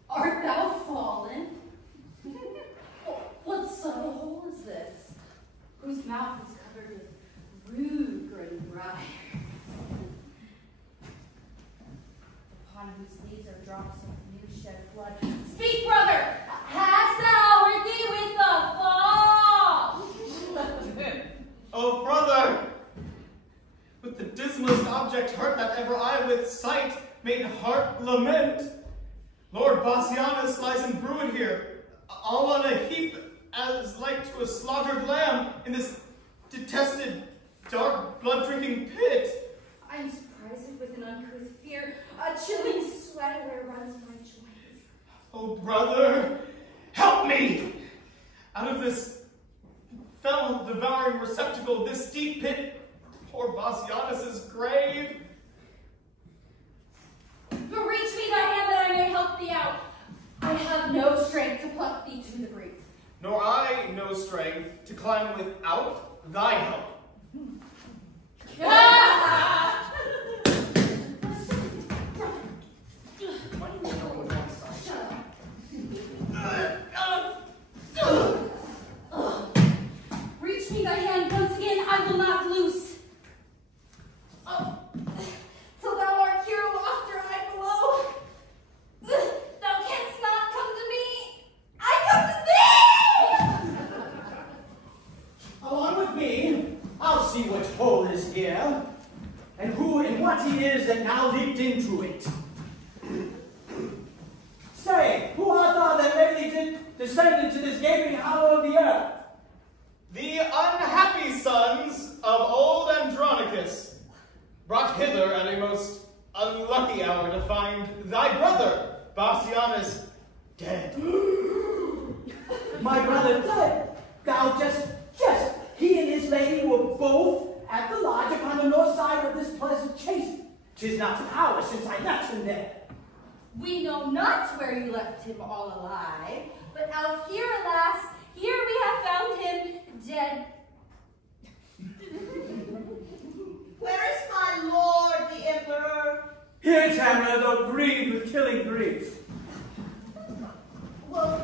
Art thou fallen? What subtle hole is this? Whose mouth is covered with rude grin briars, upon whose leaves are drops of new shed blood. Speak, brother! Hast thou hurt thee with the fall? Oh, brother! With the dismalest object hurt that ever I with sight made heart lament. Lord Bassianus lies embrued here, all on a heap as like to a slaughtered lamb in this detested, dark, blood-drinking pit. I am surprised with an uncouth fear, a chilling sweat where runs my joys. Oh, brother, help me! Out of this fell-devouring receptacle, this deep pit, poor Bassianus's grave. But reach me thy hand that I may help thee out. I have no strength to pluck thee to the brink. Nor I no strength to climb without thy help. Reach me thy hand once again, I will not loose. Till thou art here aloft or I below. Thou canst not come to me. I come to thee! Along with me, I'll see which hole is here, and who and what he is that now leaped into it. Say, who art thou that lately descended to this gaping hollow of the earth? The unhappy sons of old Andronicus, brought hither at a most unlucky hour to find thy brother, Bassianus, dead. My brother dead? Thou just, he and his lady were both at the lodge upon the north side of this pleasant chase. 'Tis not an hour since I left him there. We know not where you left him all alive, but out here, alas, here we have found him dead. Where is my lord, the emperor? Here, Tamara, though grieved with killing grief. Well,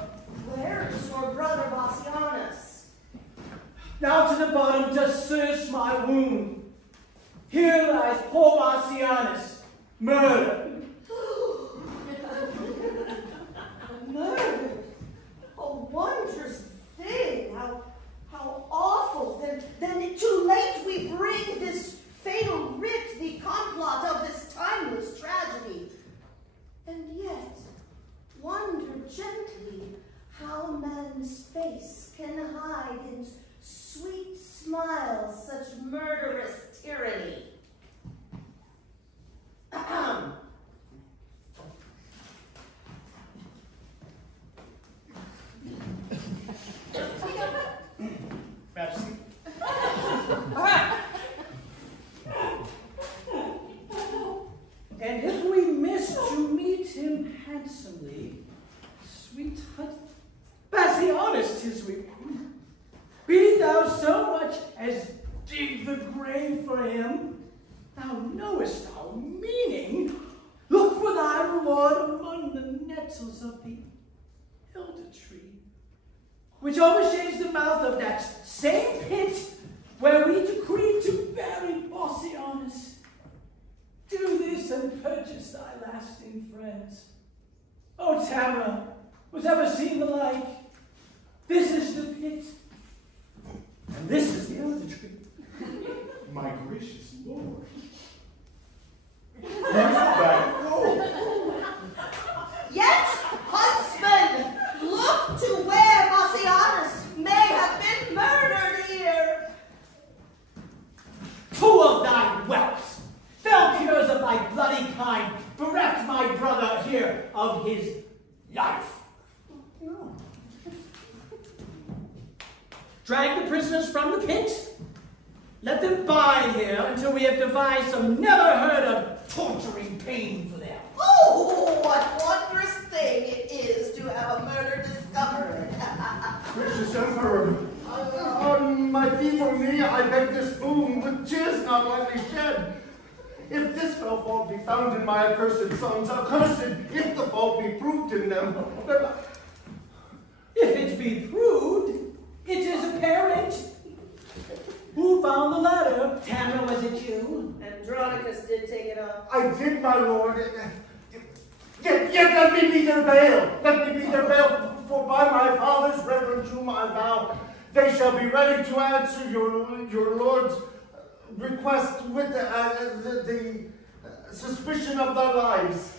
where is your brother Bassianus? Down to the bottom just search my wound. Here lies poor Bassianus, murdered. Murdered? A wondrous thing. How awful. Then too late we bring this fatal writ, the complot of this timeless tragedy. And yet, wonder gently how man's face can hide in sweet smiles such murderous tyranny. Majesty. And if we miss to meet him handsomely, sweetheart, Bassianus, 'tis we. Be thou so much as dig the grave for him, thou knowest our meaning. Look for thy reward among the nettles of the elder tree, which overshades the mouth of that same pit where we decreed to bury Bassianus. Do this and purchase thy lasting friends. O Tamara, was ever seen the like? This is the pit, and this is the elder tree. My gracious lord. Yet, huntsman, look to where Bassianus may have been murdered here. Two of thy whelps, fell cures of thy bloody kind, bereft my brother here of his life. Drag the prisoners from the pit. Let them bide here until we have devised some never-heard-of torturing pain for them. Oh, what wondrous thing it is to have a found in my accursed sons, accursed if the fault be proved in them. If it be proved, it is apparent. Who found the letter? Tamara, was it you? Andronicus did take it up. I did, my lord. Yet let me be their bail. Let me be their bail, for by my father's reverend tomb I vow, they shall be ready to answer your lord's request with the suspicion of their lives.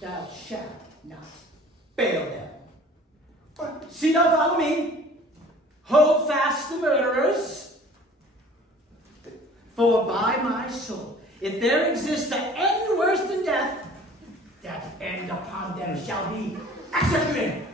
Thou shalt not bail them. See, now follow me. Hold fast the murderers. For by my soul, if there exists an end worse than death, that end upon them shall be executed.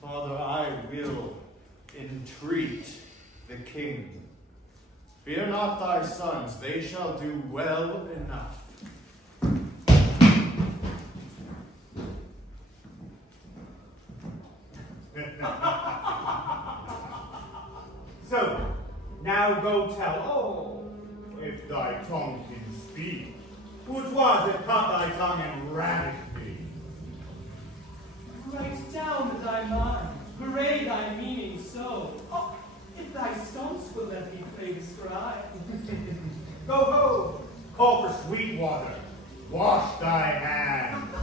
Father, I will entreat the king. Fear not thy sons, they shall do well enough. So, now go tell all, if thy tongue can speak, who 'twas that cut thy tongue and ravished thee. Write down thy mind, parade thy meaning so. Oh, if thy stumps will let me play the scribe. Go ho, call for sweet water, wash thy hands.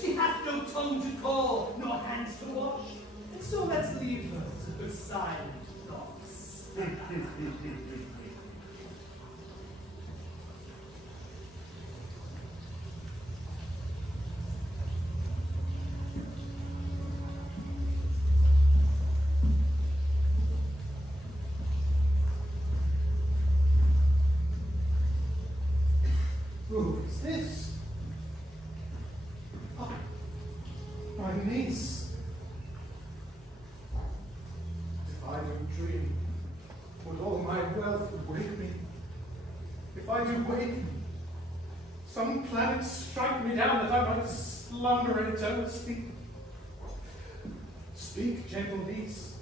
She hath no tongue to call, nor hands to wash, and so let's leave her to her silent thoughts. Who is this? Oh, my niece. If I do dream, would all my wealth would wake me. If I do wake, some planet strike me down that I might slumber in eternal sleep. Speak, gentle niece.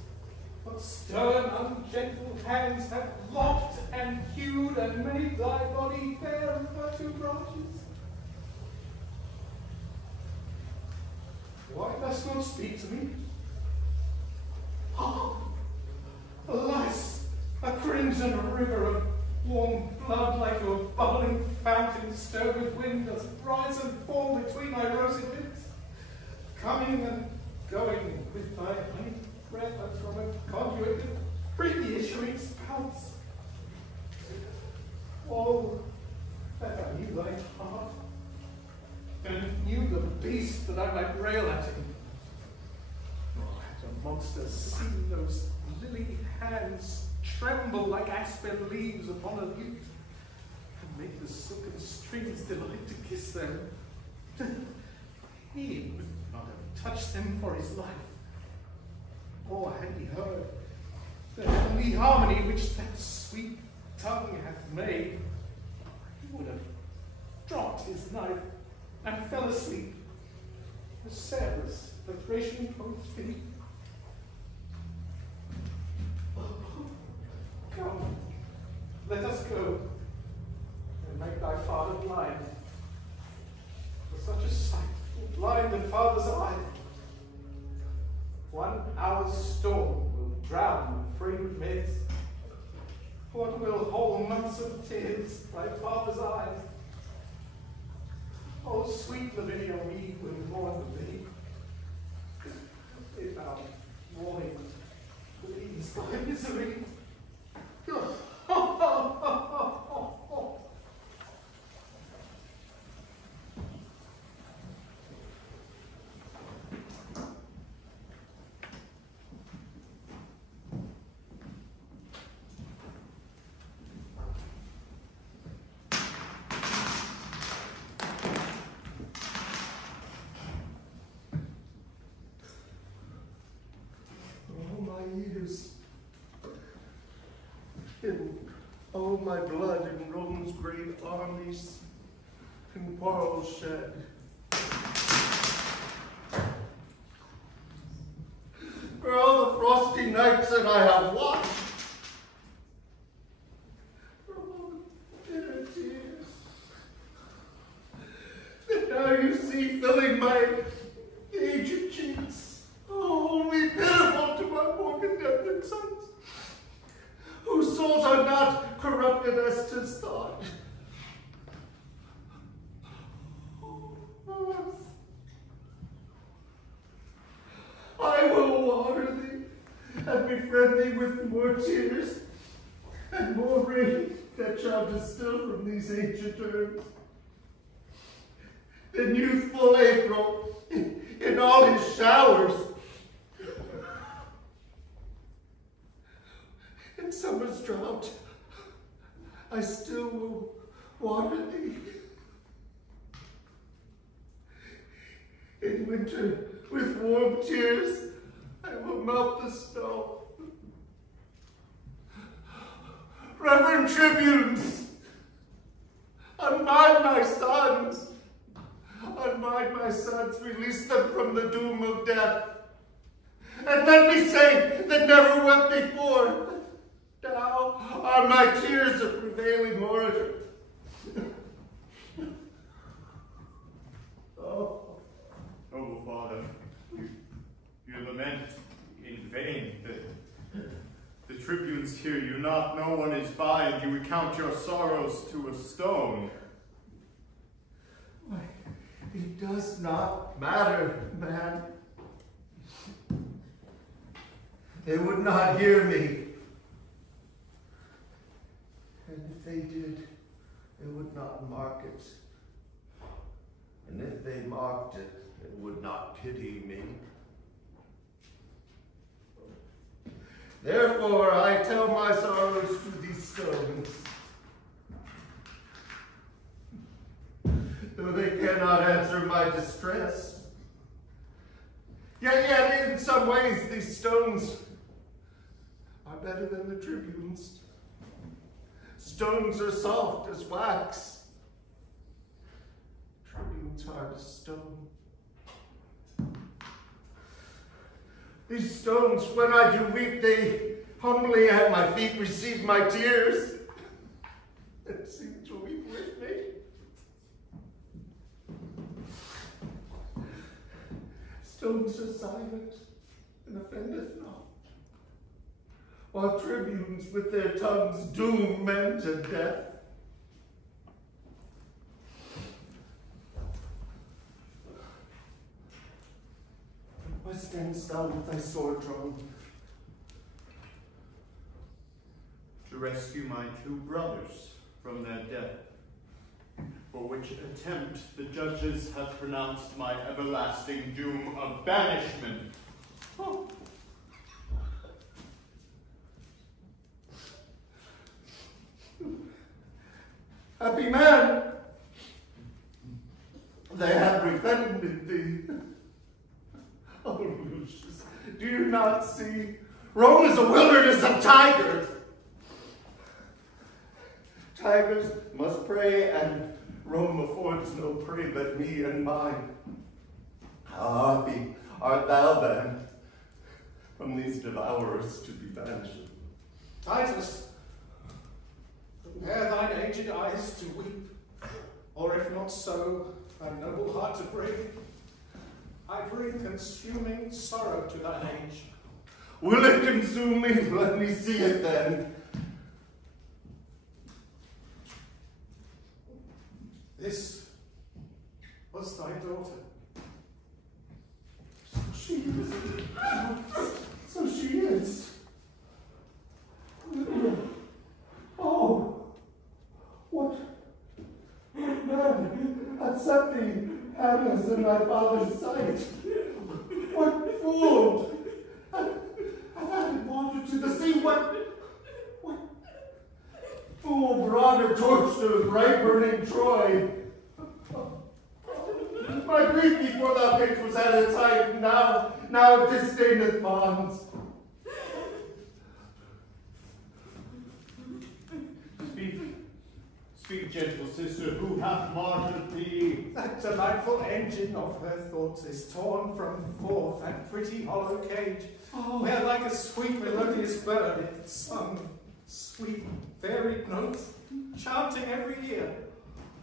What stern, ungentle hands have lopped and hewed and made thy body bare of her two branches? Why dost not speak to me? Oh, alas, a crimson river of warm blood like to a bubbling fountain stirred with wind does rise and fall between thy rosy lips, coming and going with thy honey breath as from a conduit with freely issuing spouts. Oh, that I knew thy heart, and knew the beast that I might rail at him. Oh, had a monster seen those lily hands tremble like aspen leaves upon a lute, and make the silken strings delight to kiss them, he would not have touched them for his life. Or had he heard the heavenly harmony which that sweet tongue hath made, he would have dropped his knife and fell asleep, as Cerberus, the Thracian poet's feet. Come, let us go, and make thy father blind. For such a sight will blind the father's eye. 1 hour's storm will drown the fragrant mist. What will whole months of tears thy father's eyes? Oh, sweet Lavinia, weep when born the babe. If thou mourning, please thy misery. Oh, my blood in Rome's Rome's great armies in quarrels shed. For all the frosty nights that I have watched, for all the bitter tears that now you see filling my aged cheeks, only pitiful to my poor condemned sons, whose souls are not corrupted as 'tis thought. I will water thee and befriend thee with more tears and more rain that shall distill from these ancient herbs than youthful April in all his showers. In summer's drought, I still will water thee. In winter, with warm tears, I will melt the snow. Reverend tribunes, unbind my sons. Unbind my sons, release them from the doom of death. And let me say that never wept before, now are my tears a prevailing orator. Oh. Noble Father, you lament in vain. The tribunes hear you not, no one is by, and you recount your sorrows to a stone. Why, it does not matter, man. They would not hear me. And if they did, they would not mark it. And if they marked it, they would not pity me. Therefore, I tell my sorrows to these stones. Though they cannot answer my distress, yet in some ways these stones are better than the tribunes. Stones are soft as wax. Tribunes hard as stone. These stones, when I do weep, they humbly at my feet receive my tears and seem to weep with me. Stones are silent and offendeth not, while tribunes with their tongues doom men to death. Why standst thou with thy sword drawn? To rescue my two brothers from their death, for which attempt the judges have pronounced my everlasting doom of banishment. Oh. Happy man, they have befriended thee. Oh, Lucius, do you not see? Rome is a wilderness of tigers. Tigers must prey, and Rome affords no prey but me and mine. How happy art thou then, from these devourers to be banished? Titus, prepare thine aged eyes to weep, or if not so, thy noble heart to break. I bring consuming sorrow to thine age. Will it consume me? Let me see it then. This was thy daughter. So she is. So she is. Oh, what man hath set thee happiness in thy father's sight? What fool hath added water to the sea? What fool brought a torch to bright burning Troy? My grief before thou camest was at its height, now it disdaineth bonds. Speak, gentle sister, who hath martyred thee? That delightful engine of her thoughts is torn from forth that pretty hollow cage, where like a sweet melodious bird it sung sweet varied notes, chanting every year.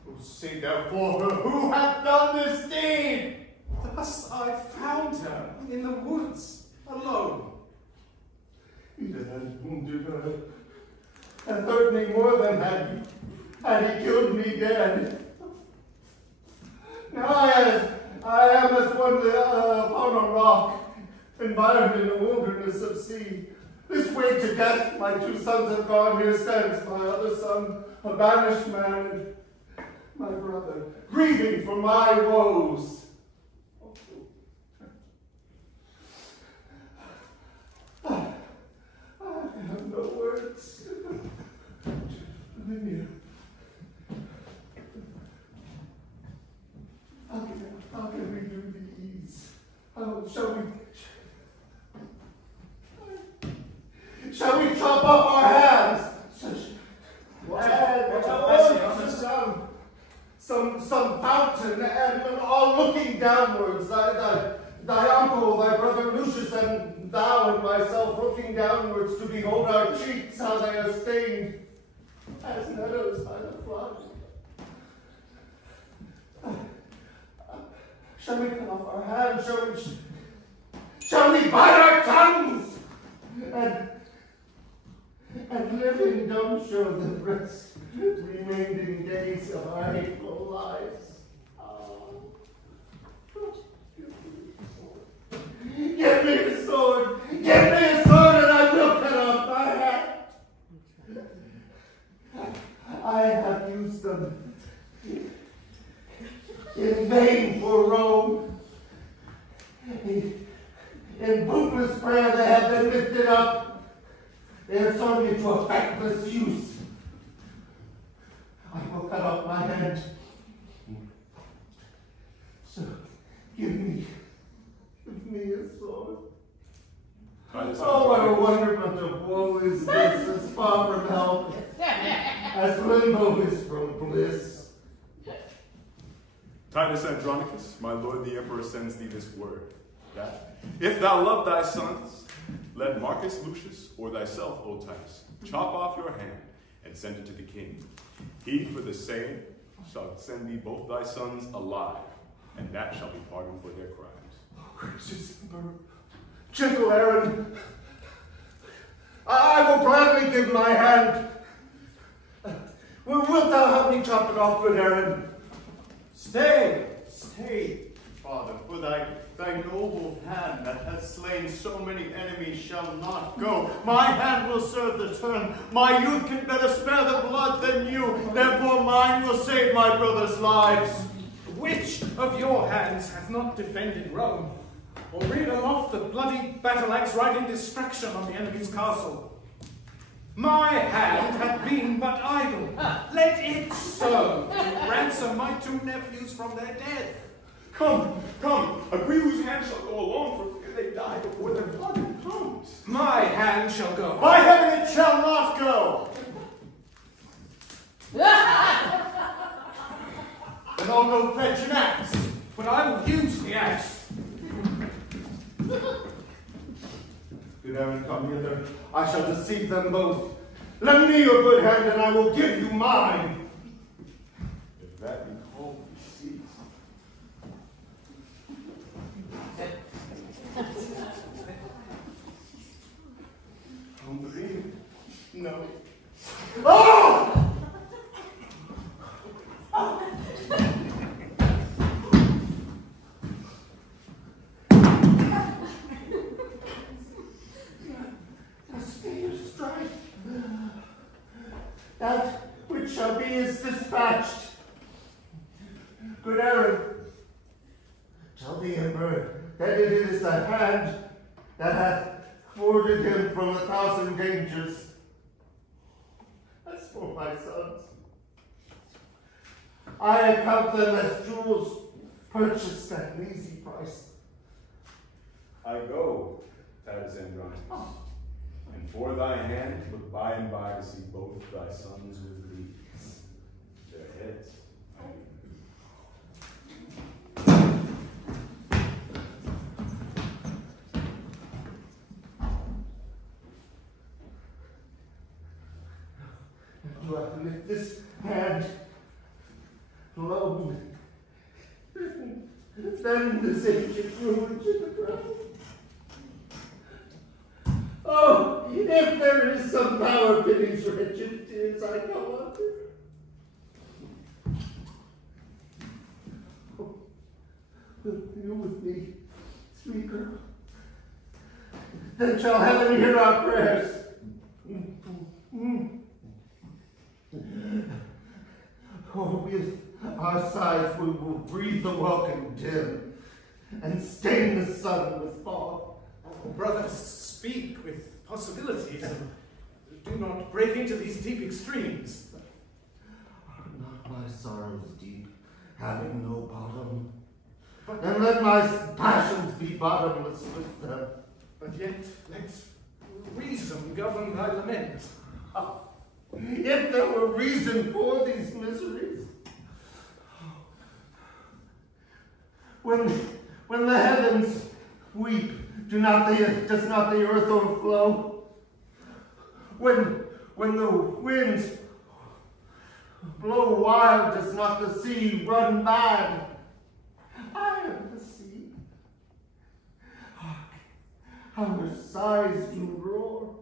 Oh, say therefore her, who hath done this deed? Thus I found her in the woods, alone. He that has wounded her, and hurt me more than had he killed me dead. Now I am as one upon a rock, environed in the wilderness of sea. This way to death my 2 sons have gone, here stands my other son, a banished man, and my brother, grieving for my woes. I have no words. Olivia, how can we do these? How shall we chop off our hands? Some fountain, and all looking downwards. Thy uncle, thy brother Lucius, and thou and myself looking downwards to behold our cheeks, how they are stained as meadows by the flood. Shall we cut off our hands? Shall we bite our tongues? And live in dumb show the rest remaining days of our hateful lives. Give me a sword! Give me a sword, and I will cut off my hand! I have used them in vain for Rome. In bootless prayer they have been lifted up. They have thrown me to a feckless use. I will cut off my hand. So give me a sword. Oh, what a wonderment of woe is this, as far from help as limbo is from bliss. Titus Andronicus, my lord the emperor sends thee this word, that if thou love thy sons, let Marcus Lucius or thyself, O Titus, chop off your hand and send it to the king. He for the same shall send thee both thy sons alive, and that shall be pardoned for their crimes. Gracious Emperor, gentle Aaron, I will gladly give my hand. Wilt thou help me chop it off, good Aaron? Stay, Father, for thy noble hand that hath slain so many enemies shall not go. My hand will serve the turn. My youth can better spare the blood than you. Therefore mine will save my brothers' lives. Which of your hands hath not defended Rome, or reared aloft the bloody battle axe right in destruction on the enemy's castle? My hand hath been but idle. Let it serve to ransom my 2 nephews from their death. Come, agree whose hand shall go alone, for fear they die before their blood comes. My hand shall go. By heaven, it shall not go. Then I'll go fetch an axe. But I will use the axe. Good Aaron, come hither. I shall deceive them both. Lend me your good hand, and I will give you mine. If that be called deceit. No. Oh! A state of strife. That which shall be is dispatched. Good Aaron, tell the emperor that it is a hand that hath warded him from 1,000 dangers. As for my sons, I account them as jewels purchased at an easy price. I go, Titus Andronicus, and for thy hand look by and by to see both thy sons with thee. their heads. Do I lift this hand alone? Then this ancient ruin to the ground. Oh, if there is some power pity's wretched tears I go under. Oh, you with me, sweet girl. Then shall heaven hear our prayers. Oh, with our sighs we will breathe the welcome dim and stain the sun with fog. Oh, brothers, speak with possibilities. Do not break into these deep extremes. Are not my sorrows deep, having no bottom? And let my passions be bottomless with them. But yet, let reason govern thy lament. If there were reason for these miseries. When the heavens weep, does not the earth overflow? When the winds blow wild, does not the sea run mad? I am the sea. How her sighs do roar.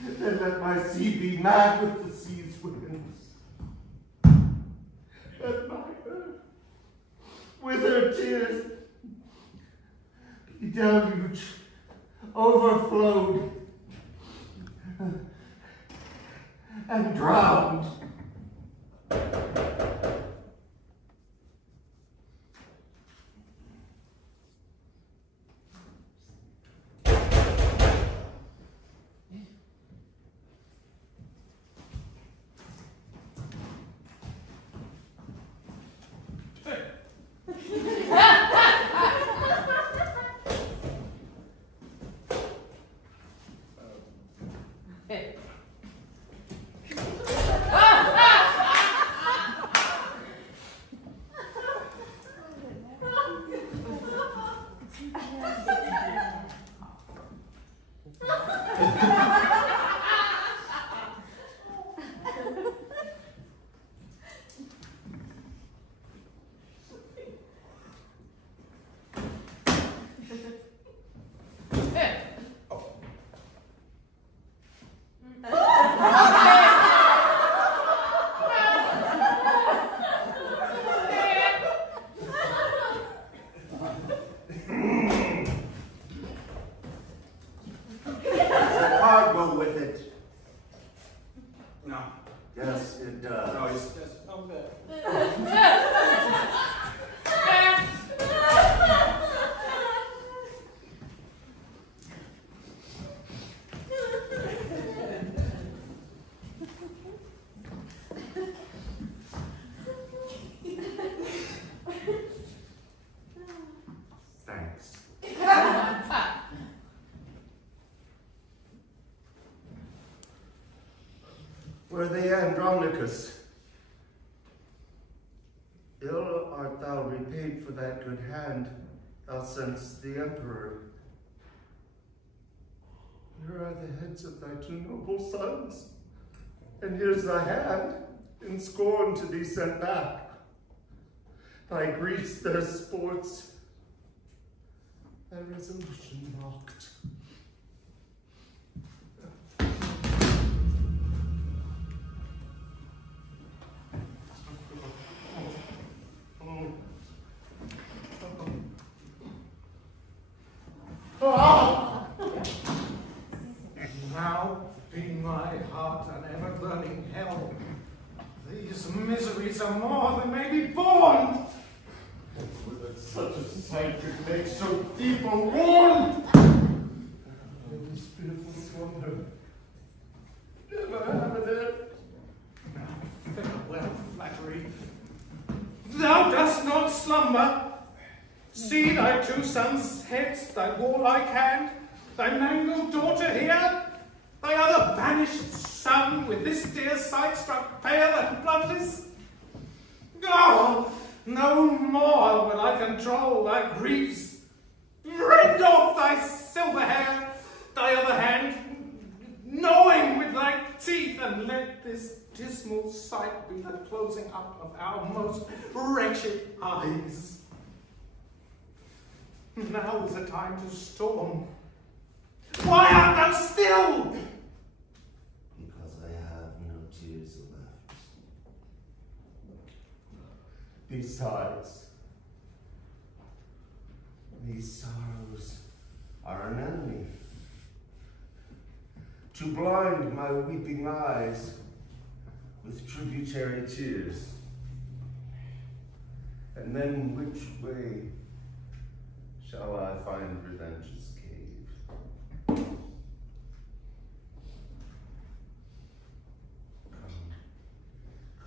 Then let my sea be mad with the sea's winds. Let my earth, with her tears, be deluged, overflowed, and drowned. Worthy Andronicus, ill art thou repaid for that good hand thou sent'st the emperor. Here are the heads of thy two noble sons, and here's thy hand, in scorn to thee sent back. Thy griefs their sports, thy resolution mocked. Now be my heart an ever-burning hell. These miseries are more than may be borne. That such a sight could make so deep a wound. This pitiful slumber never have an end. Farewell, flattery. Thou dost not slumber. See thy two sons' heads, thy warlike hand, thy mangled daughter here, thy other banished sun with this dear sight struck pale and bloodless? Oh, no more will I control thy griefs. Rend off thy silver hair, thy other hand, gnawing with thy teeth, and let this dismal sight be the closing up of our most wretched eyes. Now is the time to storm. Why art thou still? Because I have no tears left. Besides, these sorrows are an enemy, to blind my weeping eyes with tributary tears. And then which way shall I find revenge's cave?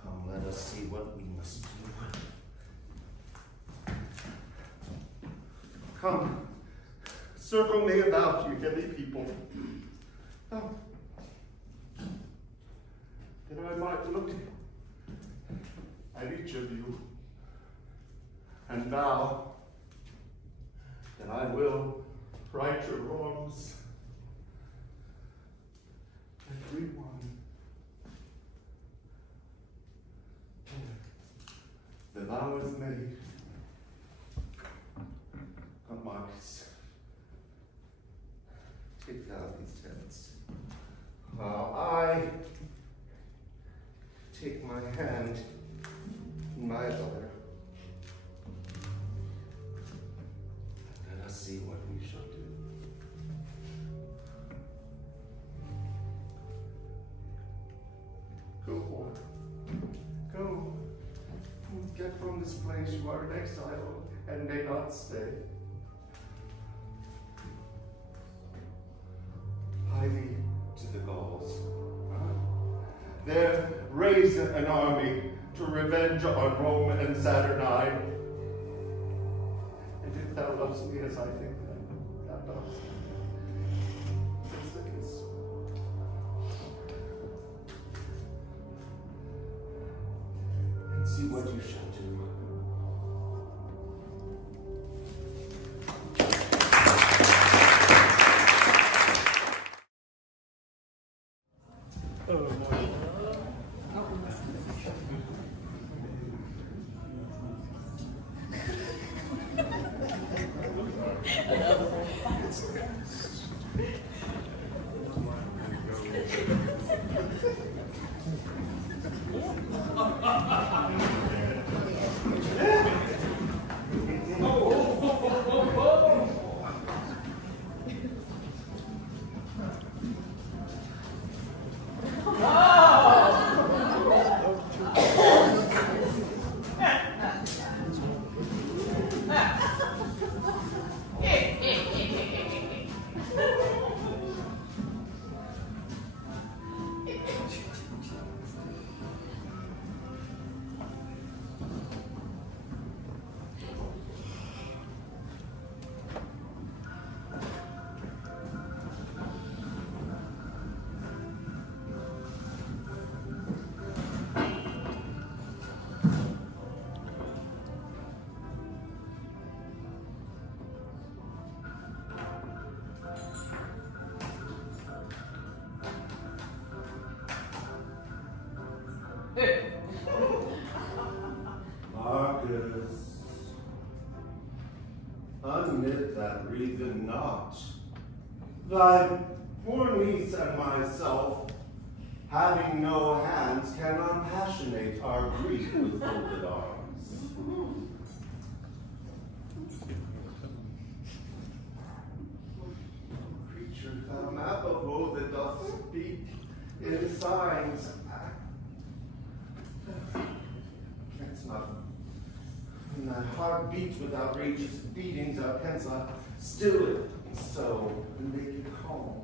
Come, let us see what we must do. Come, circle me about, you heavy people. Oh, that I might look at each of you, and vow that I will right your wrongs, every one. The vow is made. Come, Marcus, take down these tents, while I take my hand in my other. Let us see what we shall do. Go on. Go. Get from this place. You are in exile and may not stay. Hie thee to the Gauls. There raise an army to revenge on Rome and Saturnine. And if thou lovest me as I think thou dost, kiss the kiss. And see what you shall do. Marcus, unknit that wreathen knot. Thy poor niece and myself, having no hands, can unpassionate our grief with folded arms. Creature, thou map of woe that doth speak in signs. Canst not, when thy heart beats with outrageous beatings, thou canst not still it so and make it calm.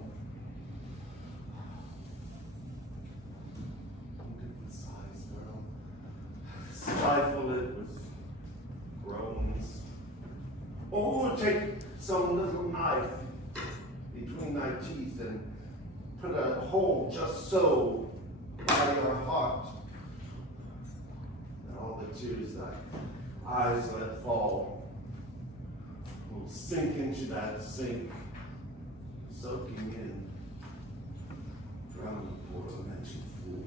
Look at the sighs, girl. Stifle it with groans. Or take some little knife between thy teeth and put a hole just so by your heart. And all the tears thy eyes let fall will sink into that sink, soaking in, drown the poor lamenting fool.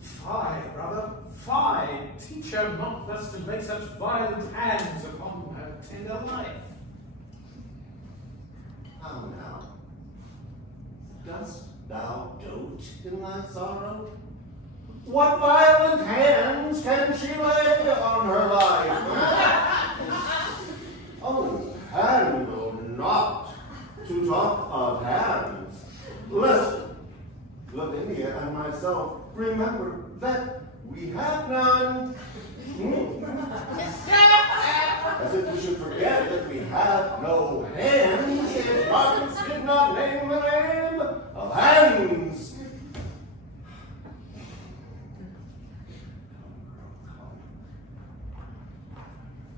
Fie, brother, fie! Teach her not thus to lay such violent hands upon her tender life. How now? Dost thou dote in thy sorrow? What violent hands can she lay on her life? Oh, handle not to talk of hands, lest Lavinia and myself remember that we have none. As if we should forget that we have no hands, if Marcus did not name the name of hands.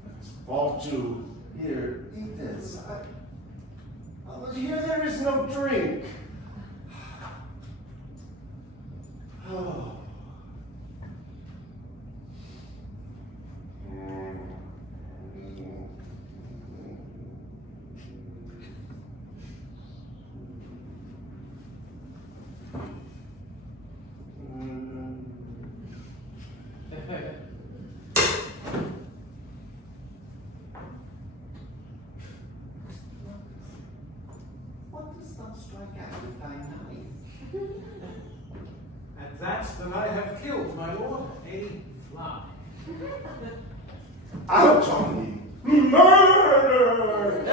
Let's fall to here, eat this. Here there is no drink. Oh. What dost thou strike out with thy knife? And that's that I have killed, my lord, a fly. Out on thee! Murder!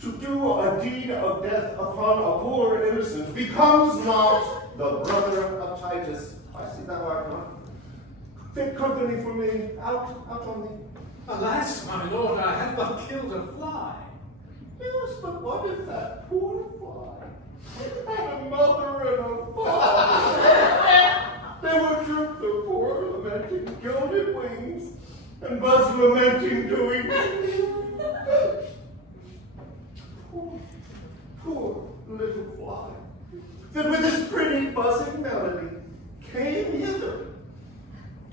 To do a deed of death upon a poor innocent becomes not the brother of Titus. I see thou art not fit company for me. Out on thee. Alas, my lord, I have but killed a fly. Yes, but what if that poor fly had a mother and a father? They would droop the poor lamenting gilded wings and buzz lamenting doing. Poor little fly, that with his pretty buzzing melody came hither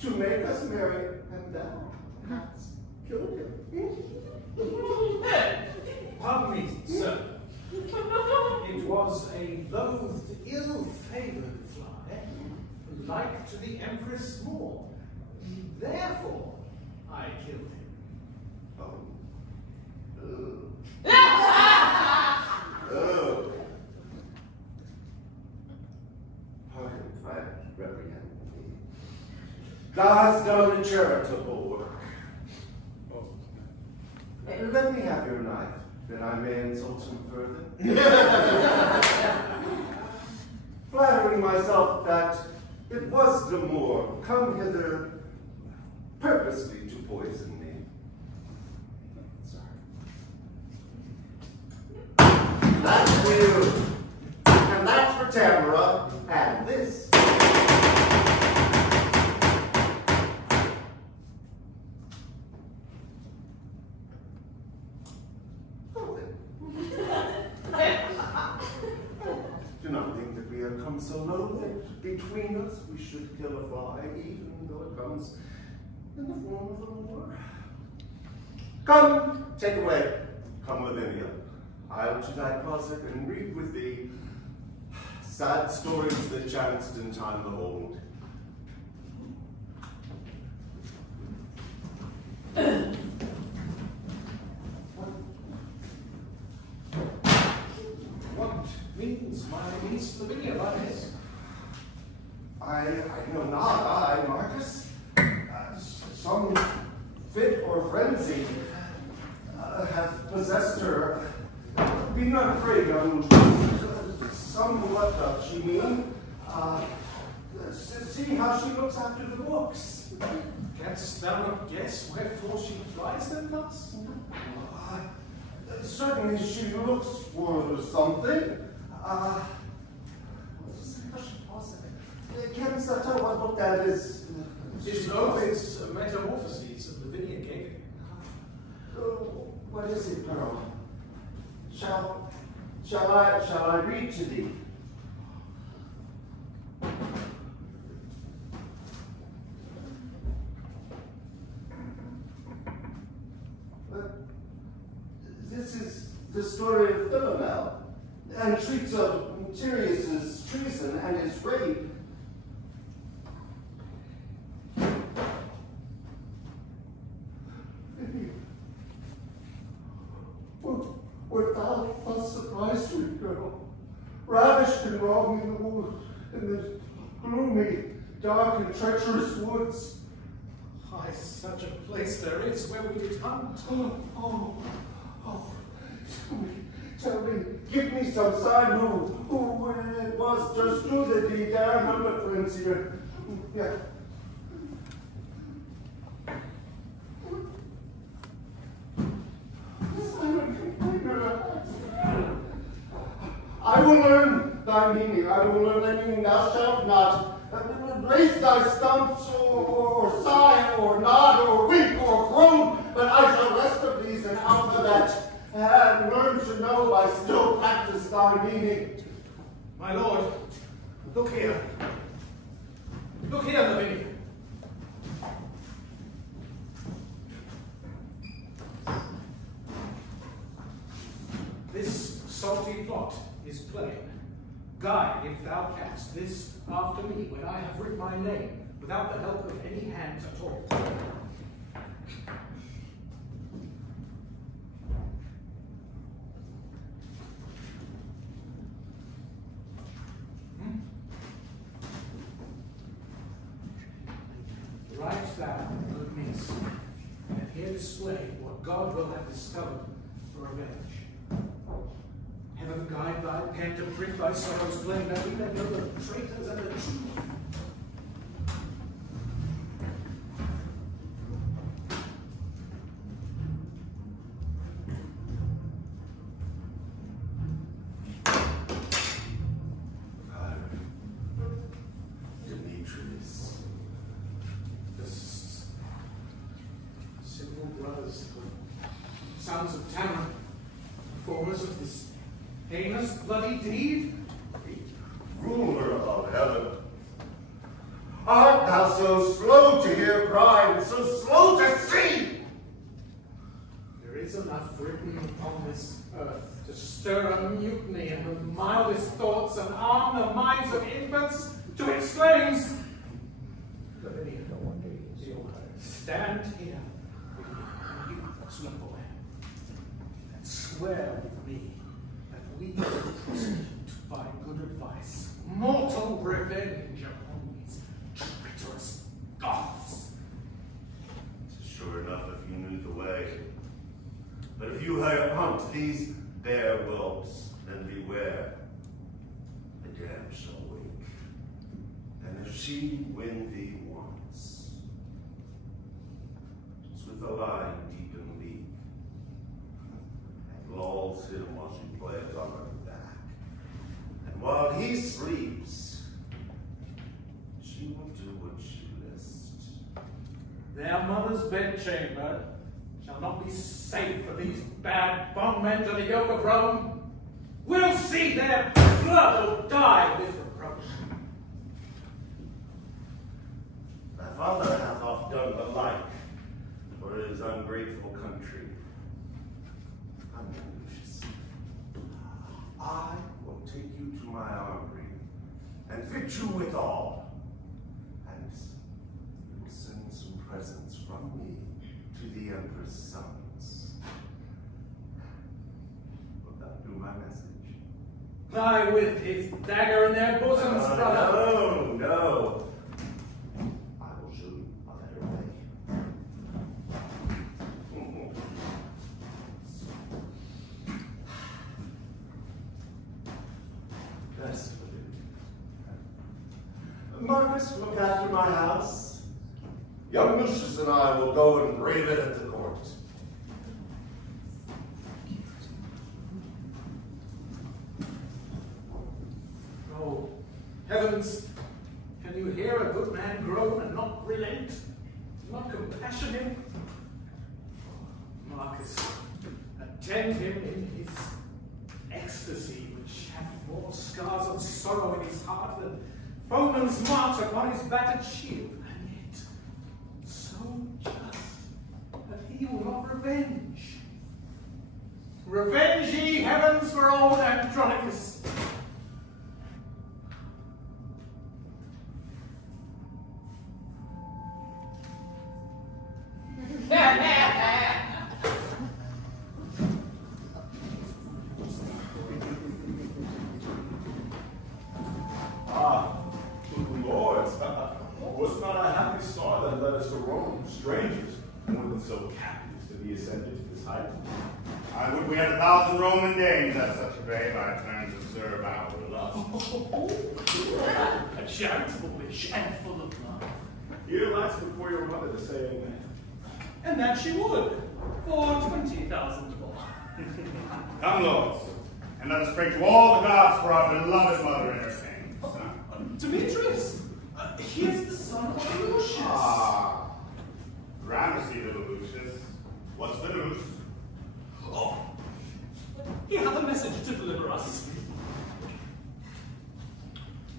to make us merry, and thou hast killed him. Pardon me, sir. It was a loathed, ill-favored fly, like to the Empress more. Therefore, I killed him. Oh. Pardon, I reprehend thee. Thou hast done a charitable work. Let me have your knife, that I may insult him further. Flattering myself that it was the Moor come hither purposely to poison me. That's for you. And that's for Tamara. And this. Do not think that we have come so low that between us we should kill a fly, even though it comes in the form of a Moor. Come, take away. Come within you. I'll to thy closet and read with thee sad stories that chanced in time of old. What means my niece Lavinia by this? I know not, I, Marcus. Some fit or frenzy hath possessed her. Be not afraid, young. Somewhat doth she mean. See how she looks after the books. Canst thou not guess wherefore she flies them thus? Certainly she looks for something. Canst thou tell what book that is? It's Ovid's Metamorphoses of Lavinia gave it. What is it, Pearl? Shall I read to thee? the story of Philomel, and treats of Tyrius's treason and his rape. Wert thou thus surprised, sweet girl, ravished and wrong in the gloomy, dark, and treacherous woods? Aye, such a place there is where we did hunt. Tell me, give me some sign who it was just do the deed there, I'm a prince here. Yeah. I will learn thy meaning. I will learn thy meaning. Thou shalt not raise thy stumps or sigh or nod or weep or groan, but I shall rest of these in alphabet and learn to know by still practice thy meaning. My lord, look here. Look here, Lavinia. This salty plot is plain. Guide, if thou canst, this after me when I have written my name, without the help of any hands at all. Write thou, good niece, and here display what God will have discovered for revenge. Heaven guide thy pen to print thy sorrows plain, that we may know the traitors and the truth. Demetrius. The simple brothers, the sons of Tamara, performers of this heinous, bloody deed? Ruler of heaven, art thou so slow to hear cry and so slow to see? There is enough written upon this earth to stir a mutiny in the mildest thoughts and arm the minds of infants to its flames. Lavinia, stand here, you sweet boy, and swear with me that we will prosecute by good advice mortal revenge upon these traitorous Goths. Sure enough, if you knew the way. But if you hunt these bare whelps, then beware. The dam shall wake. And if she win thee once, 'tis with a line deep in league, and lulls him while she playeth on her back. And while he sleeps, she will do what she lists. Their mother's bedchamber shall not be safe for these bad bondmen to the yoke of Rome. We'll see their blood will die with reproach. Thy father hath oft done the like for his ungrateful country. Andronicus, I will take you to my armory and fit you with all, and will send some presents from me to the Emperor's sons. Will that do my message? Lie with his dagger in their bosoms, brother. No. I will show you a better way. Yes. Marcus, look after my house. Young Lucius and I will go and brave it at the court. Oh, heavens, can you hear a good man groan and not relent? Not compassion him? Marcus, attend him in his ecstasy, which hath more scars of sorrow in his heart than foeman's marks upon his battered shield, and yet so just that he will not revenge. Revenge ye heavens for old Andronicus. Lords, was not a happy star that led us to Rome, strangers, more than so captives to be ascended to this height. I would we had 1,000 Roman dames at such a babe, I plan to serve our love. A charitable wish and full of love. You relax before your mother to say amen. And that she would, for 20,000 more. Come, lords, and let us pray to all the gods for our beloved mother and her king. Demetrius, he is the son of Lucius. Ah, Gramercy, little Lucius. What's the news? Oh, he hath a message to deliver us.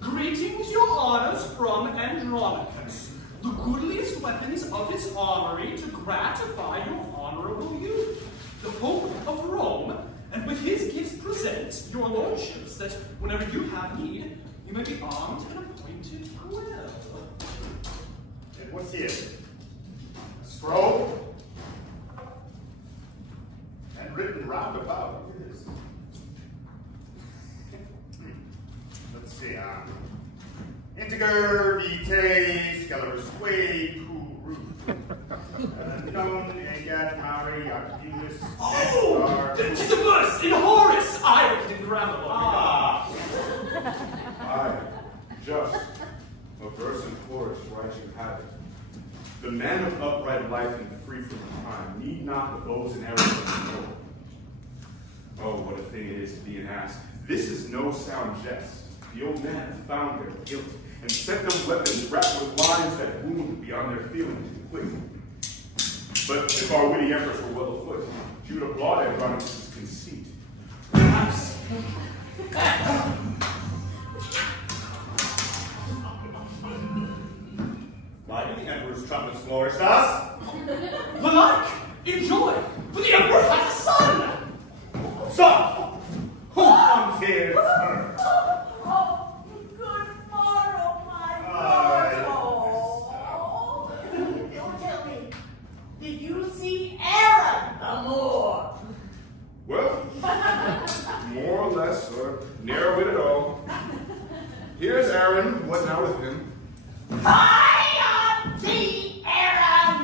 Greetings, your honors, from Andronicus, the goodliest weapons of his armory to gratify your honorable youth, the Pope of Rome, and with his gifts present your lordships, that whenever you have need, you may be armed and appointed well. And what's here? A scroll? And written round about it is. Let's see, Integer vitae sceleris quae curu. Non egat mari activis. Oh! 'Tis a verse in Horace! I read it in grammar. Ah! Aye, just. A verse in Horace right you have it. The man of upright life and free from crime need not the bows and arrows of the Lord. Oh, what a thing it is to be an ass. This is no sound jest. The old man hath found their guilt, and set them weapons wrapped with lines that wound beyond their feelings and quick. But if our witty empress were well afoot, she would applaud Andronicus' conceit. Perhaps. Why do the emperor's trumpets flourish thus? The like! Enjoy! For the emperor has a son! Son! Who comes here, sir? Oh, good morrow, my lord. Don't tell me. Did you see Aaron the Moor? Well, more or less, or ne'er wit at all. Here's Aaron. What now with him? Fie on thee, Aaron!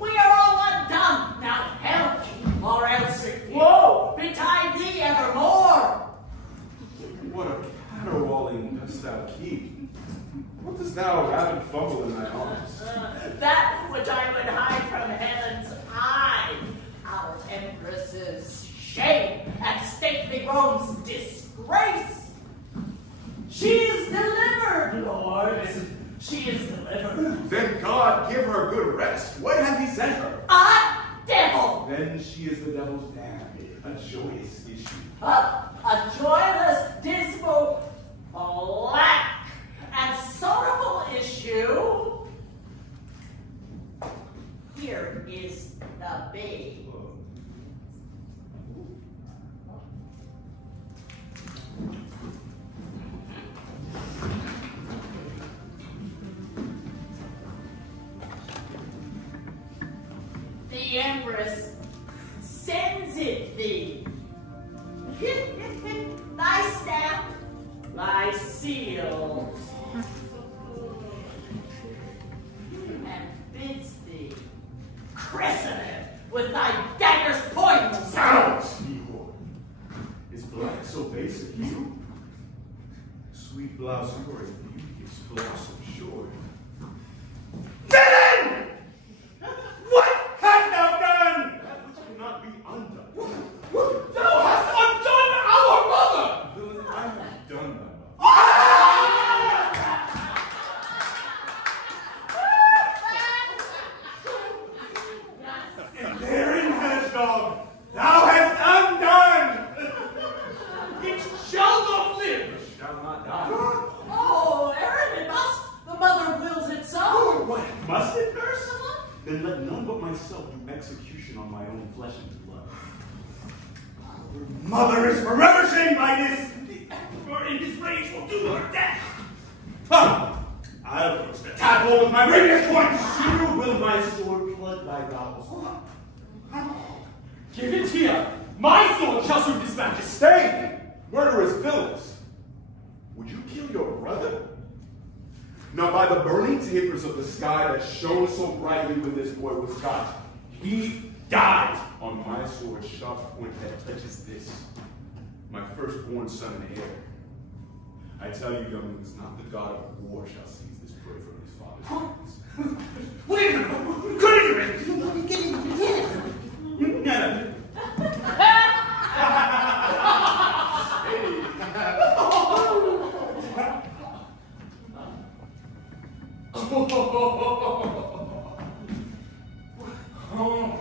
We are all undone. Now help me, or else woe betide thee evermore. What a caterwauling dost thou keep? What dost thou rapid fumble in thy arms? That which I would hide from heaven's eye, our empress's shame and stately Rome's disgrace. She is delivered, lords. She is delivered. Then God give her good rest. What hath he sent her? A devil. Then she is the devil's dam, a joyous issue. A joyless, dismal, black, and sorrowful issue. Here is the babe. The Empress sends it thee. Thy stamp, thy seal, and bids thee christen it with thy dagger's point. Out, Igor! Is black so base a hue? Sweet blouse, you are a beauteous blossom, sure. Villain! What hast thou done? That which cannot be undone. Thou hast undone our mother! Villain, I have done thy mother. And therein has dog, thou hast undone! It shall not live! Shall not die. Oh, Aaron, it must. The mother wills it so. What, must it, nurse? Then let none but myself do execution on my own flesh and blood. Your mother is forever shamed by this, or in his rage will do her death. Huh. I'll approach the tadpole with my rapier point. Sooner will my sword plug thy bowels. Give it here. My sword shall soon dispatch it. Stay, murderous villains! Would you kill your brother? Now by the burning tapers of the sky that shone so brightly when this boy was got, he died on my sword's sharp point that touches this, my firstborn son and heir. I tell you, younglings, not the god of war shall seize this prey from his father's hands. Wait a minute! Couldn't Get it. No.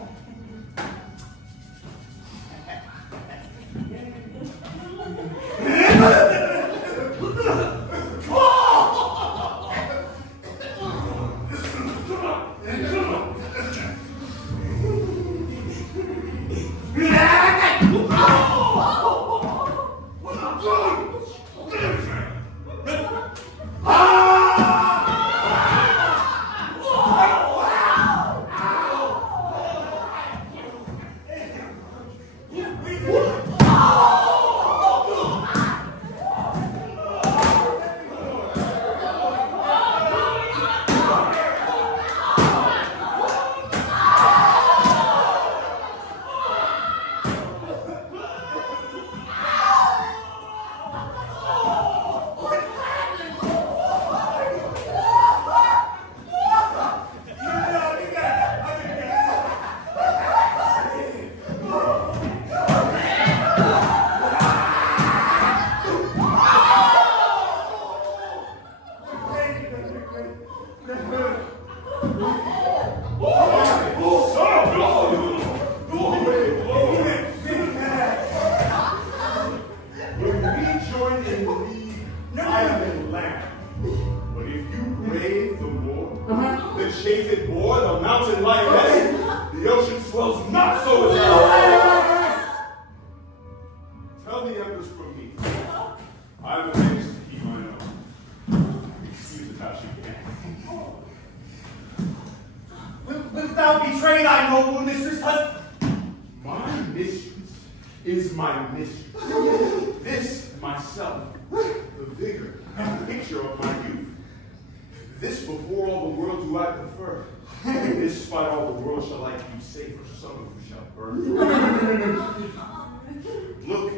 Look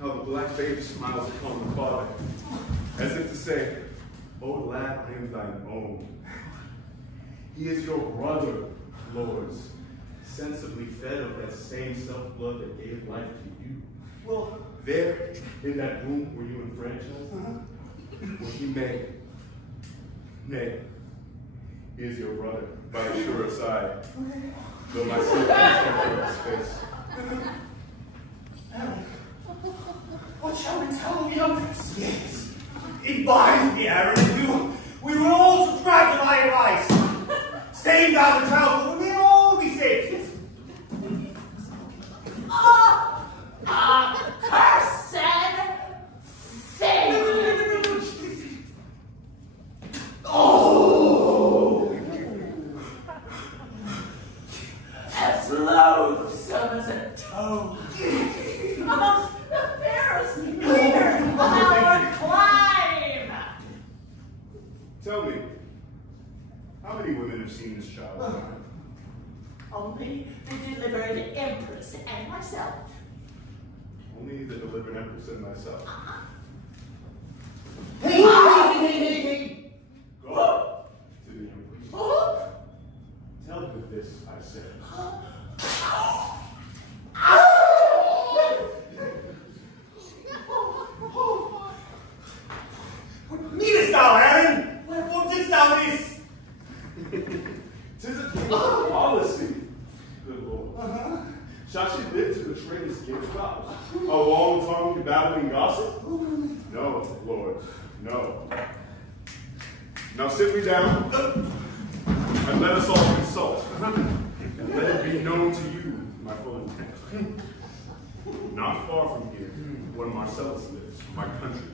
how the black babe smiles upon the father, as if to say, "O lad, I am thine own." He is your brother, lords, sensibly fed of that same self-blood that gave life to you. Well, there, in that room where you enfranchised, well, he may, he is your brother, by a surer side, though my sin can't cover his face. What shall we tell the youngsters? Yes, it binds the Aaron. We will all subscribe to thy advice. Save thou the child, for we will all be saved. Cursed thing! Oh! As loathsome as a toad. Amongst the fairest leader of our clime. Tell me, how many women have seen this child? Only the delivered empress and myself. Only the delivered empress and myself. Hey! Go to the empress. Tell her this, I said. What needest thou, Aaron? Wherefore didst thou this? 'Tis a thing of policy, good lord. Shall she live to betray his gift vows? A long-tongued babbling gossip? No, lord, no. Now sit we down, and let us all consult, and let it be known to you my full intent. Not far from here, one Marcellus lives, my country.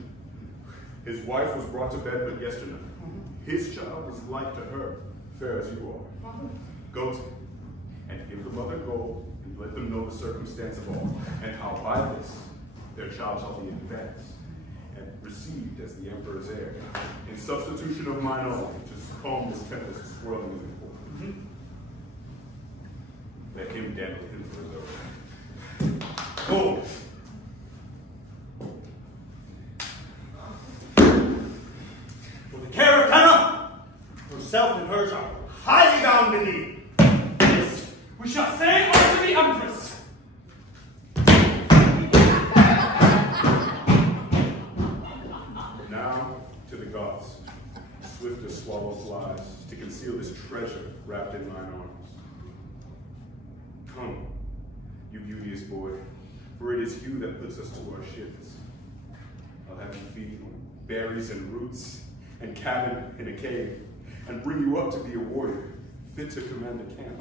His wife was brought to bed but yesterday. His child was like to her, fair as you are. Go to him, and give the mother gold, and let them know the circumstance of all, and how by this their child shall be advanced, and received as the emperor's heir, in substitution of mine own, to calm this tempest swirling in the court. Let him damn him for his own. Gold! For the care of Hannah, herself and hers are highly bound in thee. This we shall say unto the Empress. Now to the gods, swift as swallow flies, to conceal this treasure wrapped in mine arms. Come, you beauteous boy, for it is you that puts us to our shifts. I'll have you feed on berries and roots, and cabin in a cave, and bring you up to be a warrior, fit to command the camp.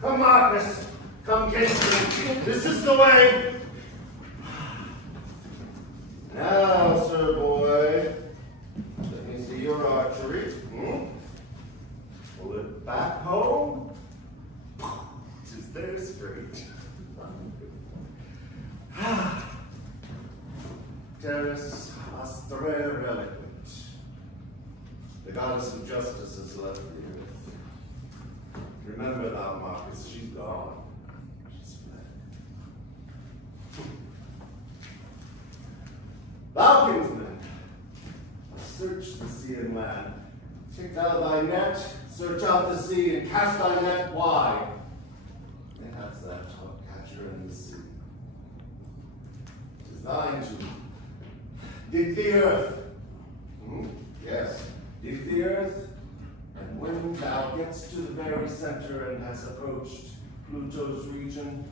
Come, Marcus. Come, Kinsman. This is the way. Now, sir boy, let me see your archery. Pull it back home. 'Tis there straight. Terrace astre reliquant. The goddess of justice has left the earth. Remember thou, Marcus, she's gone. She's fled. Thou, kinsman, search the sea and land. Take out thy net, search out the sea, and cast thy net wide. Mayhaps thou shalt catch her in the sea. 'Tis thine to dig the earth. Yes, dig the earth, and when thou gets to the very center and has approached Pluto's region,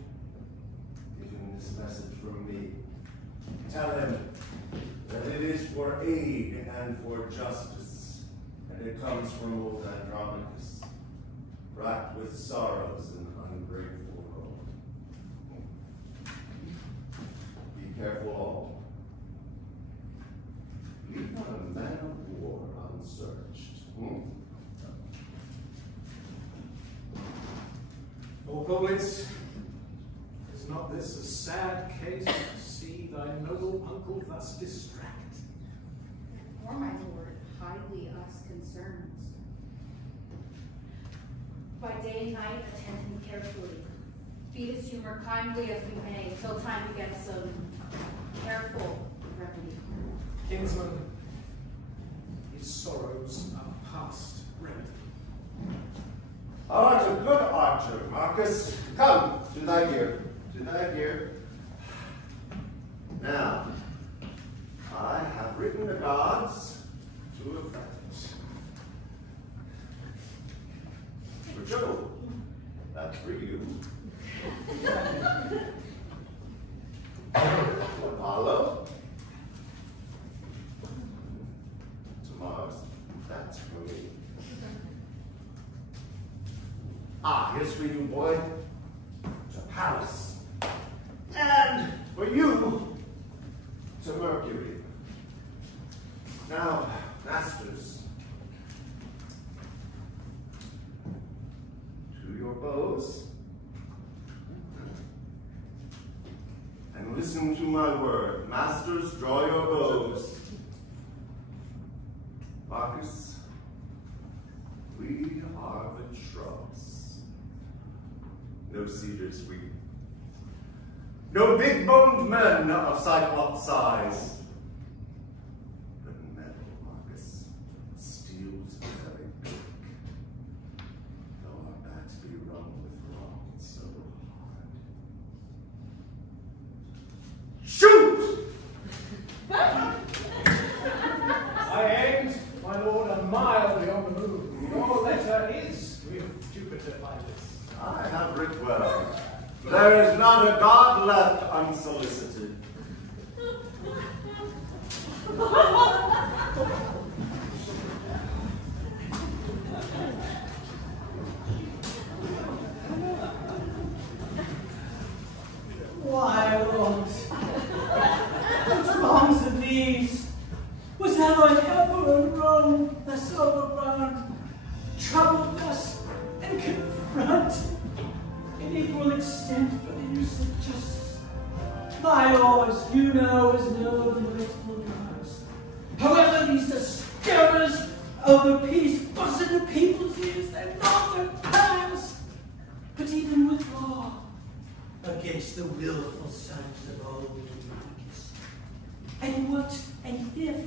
give him this message from me. Tell him that it is for aid and for justice, and it comes from old Andronicus, racked with sorrows and ungrateful world. Be careful all. Leave not a man of war unsearched. O poets, is not this a sad case to see thy noble uncle thus distract? For my lord, highly us concerns. By day and night, attend him carefully. Feed his humor kindly as we may, till time to get some careful remedy. Kinsman, his sorrows are past remedy. Thou art a good archer, Marcus. Come, to thy gear. To thy gear. Now, I have written the gods to effect. For Jove, that's for you. Apollo. To Mars, that's for me. Ah, here's for you, boy. To Pallas. And for you, to Mercury. Now, masters, to your bows. And listen to my word. Masters, draw your bows. Marcus, we are the shrubs. No cedars we. No big-boned men of Cyclops size. But metal, Marcus, steel's very big. Though our backs be wrung with wrong so hard. Shoot! I aimed, my lord, a mile beyond the moon. Your letter is with Jupiter by this. I have writ well. There is not a god left unsolicited. who now has no delightful drives. However, these disturbers of the peace buzz in the people's ears, they're not their plans, but even withdraw against the willful sons of old Andronicus. And what, and if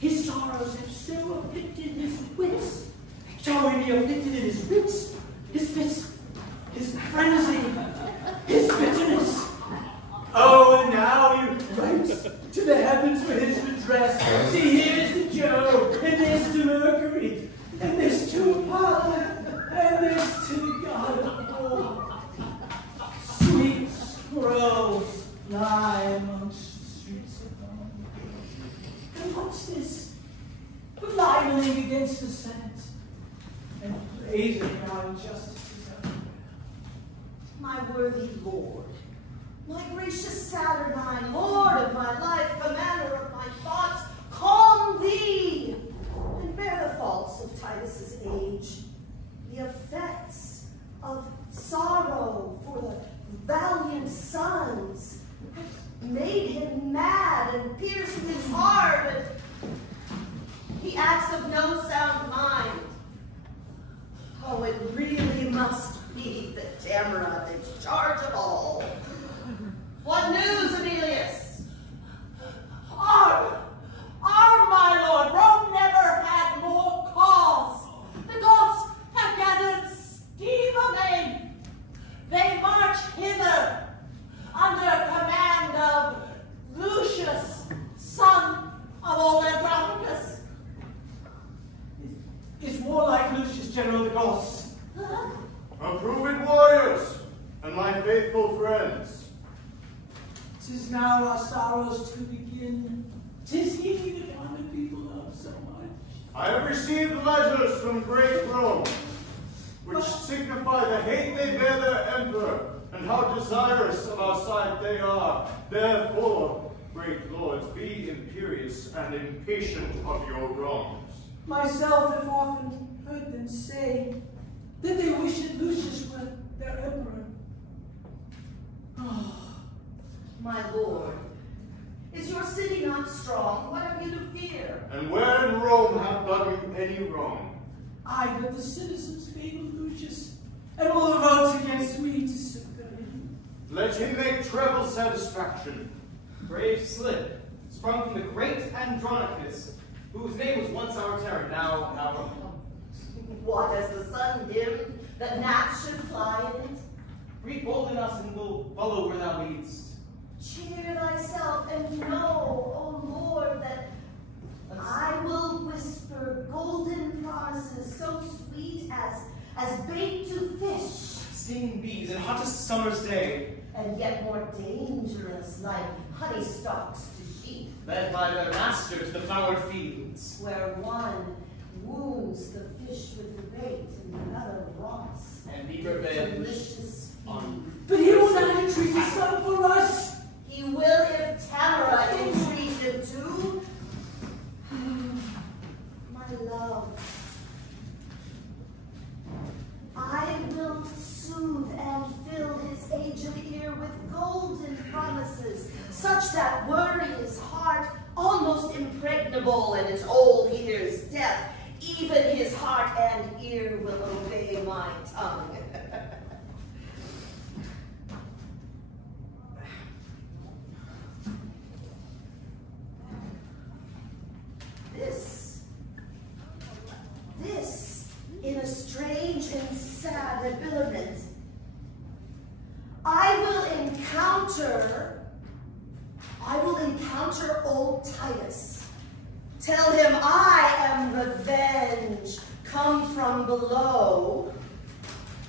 his sorrows have so afflicted his wits, shall he be afflicted in his wits, his fits, his frenzy, his bitterness? Oh, and now he writes to the heavens for his redress. See, here's to Jove, and this to Mercury, and this to Apollo, and this to the god of war. Sweet scrolls lie amongst the streets of Rome. And what's this? But libeling against the Senate, and blazing out injustices everywhere. My worthy lord, my gracious Saturnine, lord of my life, commander of my thoughts, calm thee, and bear the faults of Titus's age, the effects of sorrow for the valiant sons, have made him mad and pierced his heart, and he acts of no sound mind. Oh, it really must be that Tamara takes charge of all. What news, Emilius? Our my lord, Rome never had more cause. The Goths have gathered steam amain. They march hither under command of Lucius, son of old Andronicus. Is more like Lucius, General of the Goths. Approved warriors, and my faithful friends. 'Tis now our sorrows to begin. 'Tis he that common people love so much. I have received letters from great Rome, which signify the hate they bear their emperor, and how desirous of our sight they are. Therefore, great lords, be imperious and impatient of your wrongs. Myself have often heard them say that they wish that Lucius were their emperor. Oh. My lord, is your city not strong? What have you to fear? And where in Rome have done you any wrong? I, but the citizens favor Lucius, and will vote against me to succor him. Let him make treble satisfaction. Brave slip, sprung from the great Andronicus, whose name was once our terror, now our comfort. What, as the sun dimmed, that gnats should fly in it? Greet bold in us, and we'll follow where thou leadst. Cheer thyself, and know, O Lord, that I will whisper golden promises so sweet as bait to fish. Stinging bees in hottest summer's day, and yet more dangerous, like honey stalks to sheep. led by their master to the flowered fields, where one wounds the fish with the bait, and the other rots. And be revenged delicious on. But he will not entreat his son for us. He will if Tamara entreat him too. My love, I will soothe and fill his aged ear with golden promises, such that were his heart almost impregnable and his old ears deaf, even his heart and ear will obey my tongue. This, in a strange and sad habiliment, I will encounter old Titus. Tell him I am revenge, come from below.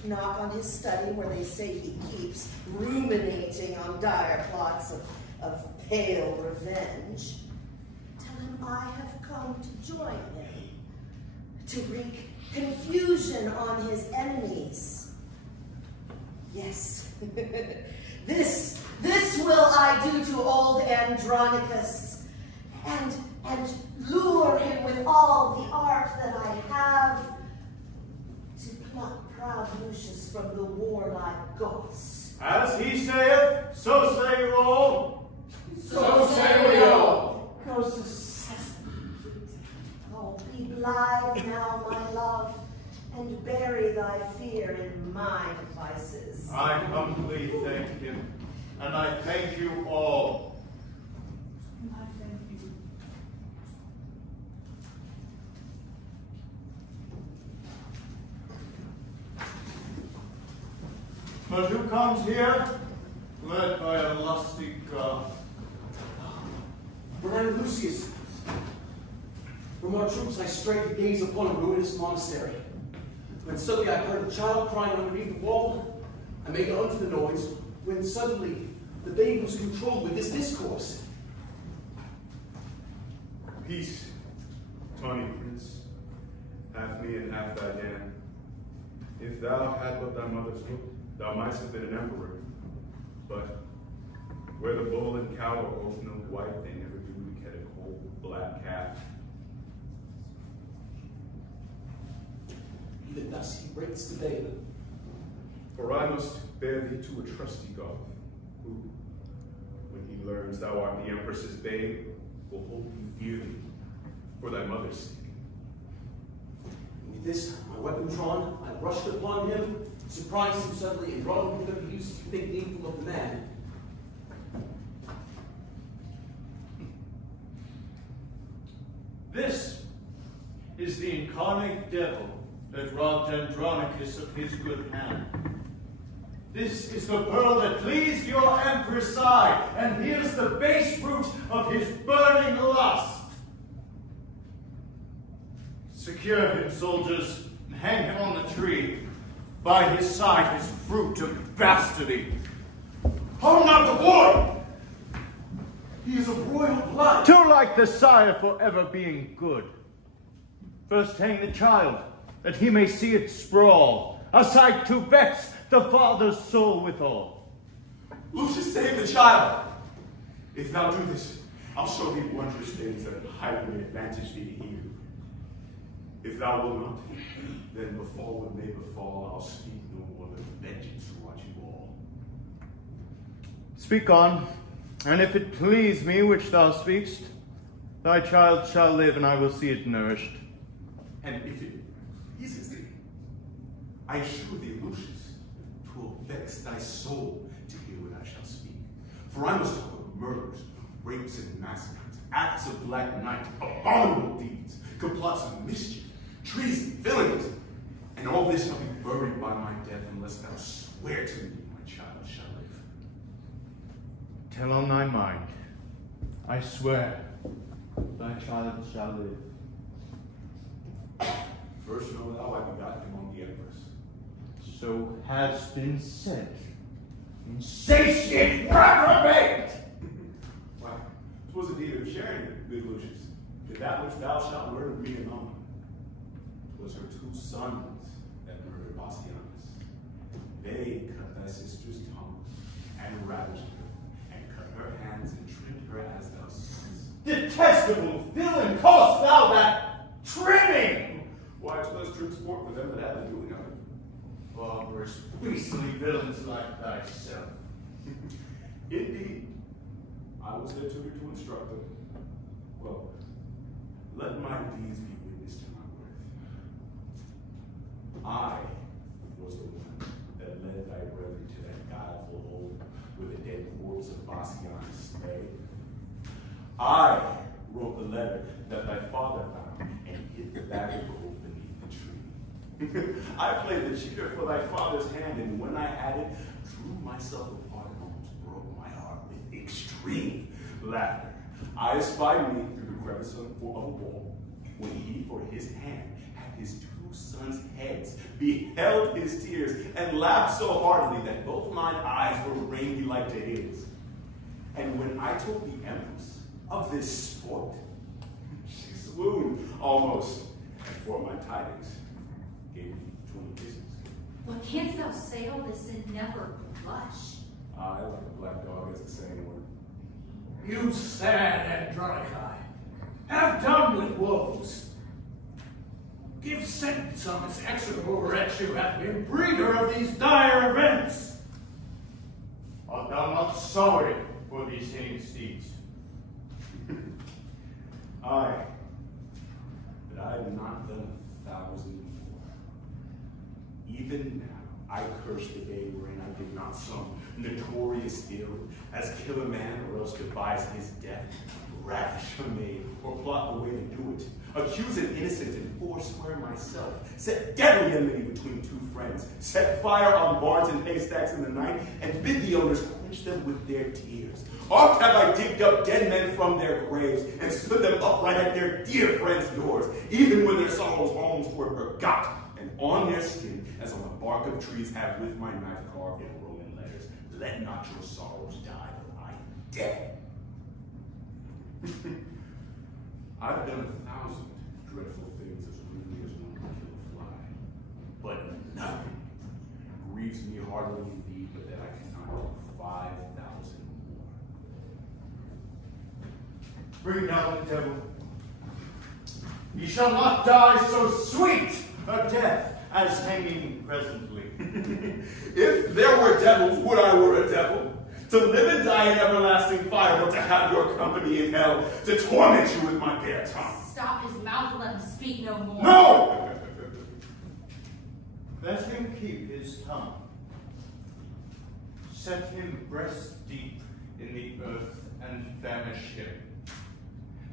Knock on his study where they say he keeps ruminating on dire plots of pale revenge. Tell him I have come to join him, to wreak confusion on his enemies. Yes, this will I do to old Andronicus, and lure him with all the art that I have to pluck proud Lucius from the warlike Goths. As he saith, so say you all. So say we all. Go success. Oh, be blithe now, my love, and bury thy fear in my devices. I humbly thank him, and I thank you all. I thank you. But who comes here? Led by a lusty god. Brother Lucius, from our troops I straight to gaze upon a ruinous monastery. When suddenly I heard a child crying underneath the wall, I made unto the noise, when suddenly the babe was controlled with this discourse. Peace, tawny prince, half me and half thy dam. If thou had but thy mother's look, thou mightst have been an emperor. But where the bull and cow are both milk white, they never do get a cold black calf. Even thus he breaks the babe. For I must bear thee to a trusty god, who, when he learns thou art the empress's babe, will hold thee dearly for thy mother's sake. With this, my weapon drawn, I rushed upon him, surprised him suddenly, and brought him without the use you think needful of the man. This is the incarnate devil that robbed Andronicus of his good hand. This is the pearl that pleased your empress eye, and here's the base root of his burning lust. Secure him, soldiers, and hang him on the tree. By his side his fruit of bastardy. Harm not the boy! He is of royal blood. Too like the sire for ever being good. First hang the child, that he may see it sprawl, a sight to vex the father's soul withal. Lucius, save the child! If thou do this, I'll show thee wondrous things that highly may advantage thee to hear. If thou wilt not, then befall what may befall, I'll speak no more than vengeance for what you all. Speak on, and if it please me which thou speakst, thy child shall live, and I will see it nourished. And if it pleases thee, I assure thee, Lucius, 'twill vex thy soul to hear what I shall speak. For I must talk of murders, rapes and massacres, acts of black night, abominable deeds, complots of mischief, treason, villainies, and all this shall be buried by my death unless thou swear to me my child shall live. Tell on thy mind. I swear, thy child shall live. First know thou I begot him on the empress. So has been said. Insatiate reprobate! Why, 'twas a deed of sharing, good Lucius, that that which thou shalt learn of me anon. 'Twas her 2 sons that murdered Bassianus. They cut thy sister's tongue, and ravaged her, and cut her hands, and trimmed her as thou seest. Detestable villain, callest thou that trimming? Why, 'twas true sport for them that had the doing of it. Barbarous, beastly villains like thyself. Indeed, I was their tutor to instruct them. Well, let my deeds be witness to my worth. I was the one that led thy brethren to that guileful hole where the dead corpse of Bassianus lay. I wrote the letter that thy father found and hid the bag of gold beneath the tree. I played the cheater for thy father's hand, and when I had it, drew myself apart and almost broke my heart with extreme laughter. I espied me through the crevice of a wall, when he, for his hand, had his 2 sons' heads, beheld his tears, and laughed so heartily that both mine eyes were rainy like to his. And when I told the empress of this sport, she swooned almost, and for my tidings, gave me 20 kisses. What canst thou say all this and never blush? I, like a black dog, as the saying word. You sad Andronici, have done with woes. Give sentence on this execrable wretch who hath been breeder of these dire events. Art thou not sorry for these heinous deeds? Aye, but I have not done 1,000 more. Even now, I curse the day wherein I did not some notorious ill, as kill a man or else devise his death, ravish a maid, or plot the way to do it, accuse an innocent and forswear myself, set deadly enmity between two friends, set fire on barns and haystacks in the night, and bid the owners quench them with their tears. Oft have I digged up dead men from their graves, and stood them upright at their dear friends' doors, even when their sorrows' homes were forgot, and on their skin, as on the bark of trees, have with my knife carved in Roman letters, let not your sorrows die, for I am dead. I've done 1,000 dreadful things as rudely as one can kill a fly, but nothing grieves me heartily indeed, but that I cannot do 5,000 more. Bring down the devil. He shall not die so sweet a death as hanging presently. If there were devils, would I were a devil, to live and die in everlasting fire, or to have your company in hell, to torment you with my bare tongue. Stop his mouth and let him speak no more. No! Let him keep his tongue. Set him breast deep in the earth and famish him.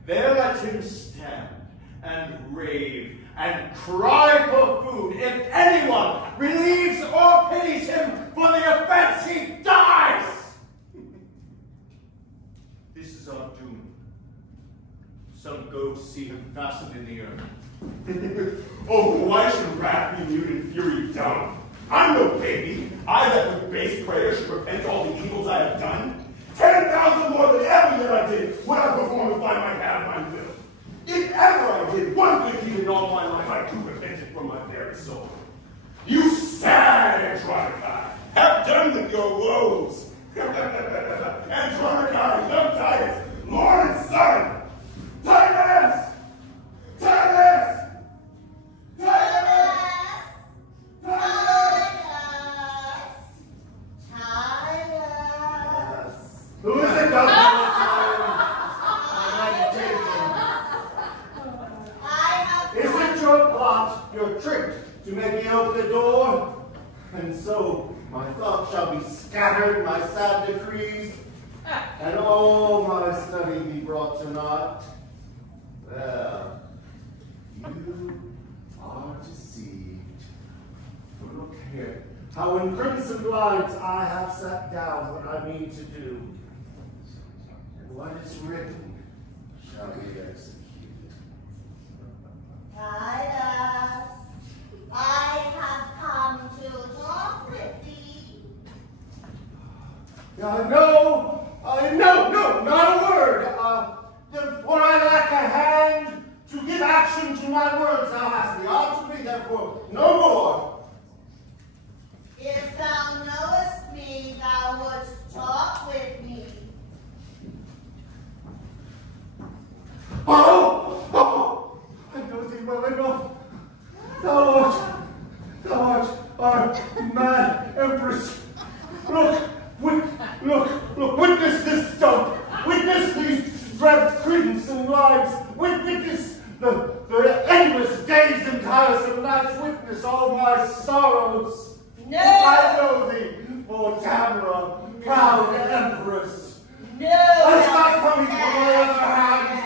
There let him stand and rave and cry for food. If anyone relieves or pities him for the offense, he dies. This is our doom. Some ghosts see him fastened in the earth. Oh, why should wrath be mute and fury dumb? I'm no baby. I that with base prayer should repent all the evils I have done. 10,000 more than ever that I did would I perform if I might have my will. If ever I did one good deed in all my life, I do repent it from my very soul. You sad Andronicus, have done with your woes. Andronicus, young Titus, Lawrence's son, Titus! Titus! Who is it, Doctor? Is it your plot, your trick, to make me open the door? And so my thoughts shall be scattered, my sad decrees, and all my study be brought to naught. Well, you are deceived. Look here, how in crimson lines I have set down what I mean to do. And what is written shall be executed. Titus, I have come to talk with thee. No, not a word. For I lack a hand to give action to my words. Thou hast the odds of me, therefore, no more. If thou knowest me, thou wouldst talk with me. Oh, I know thee well enough. Thou art our mad empress. Look, witness this stump. Witness these dread credence and lives. Witness the endless days and tiresome nights. Witness all my sorrows. No! I know thee, for Tamara, proud empress. No! As I come from my other hand.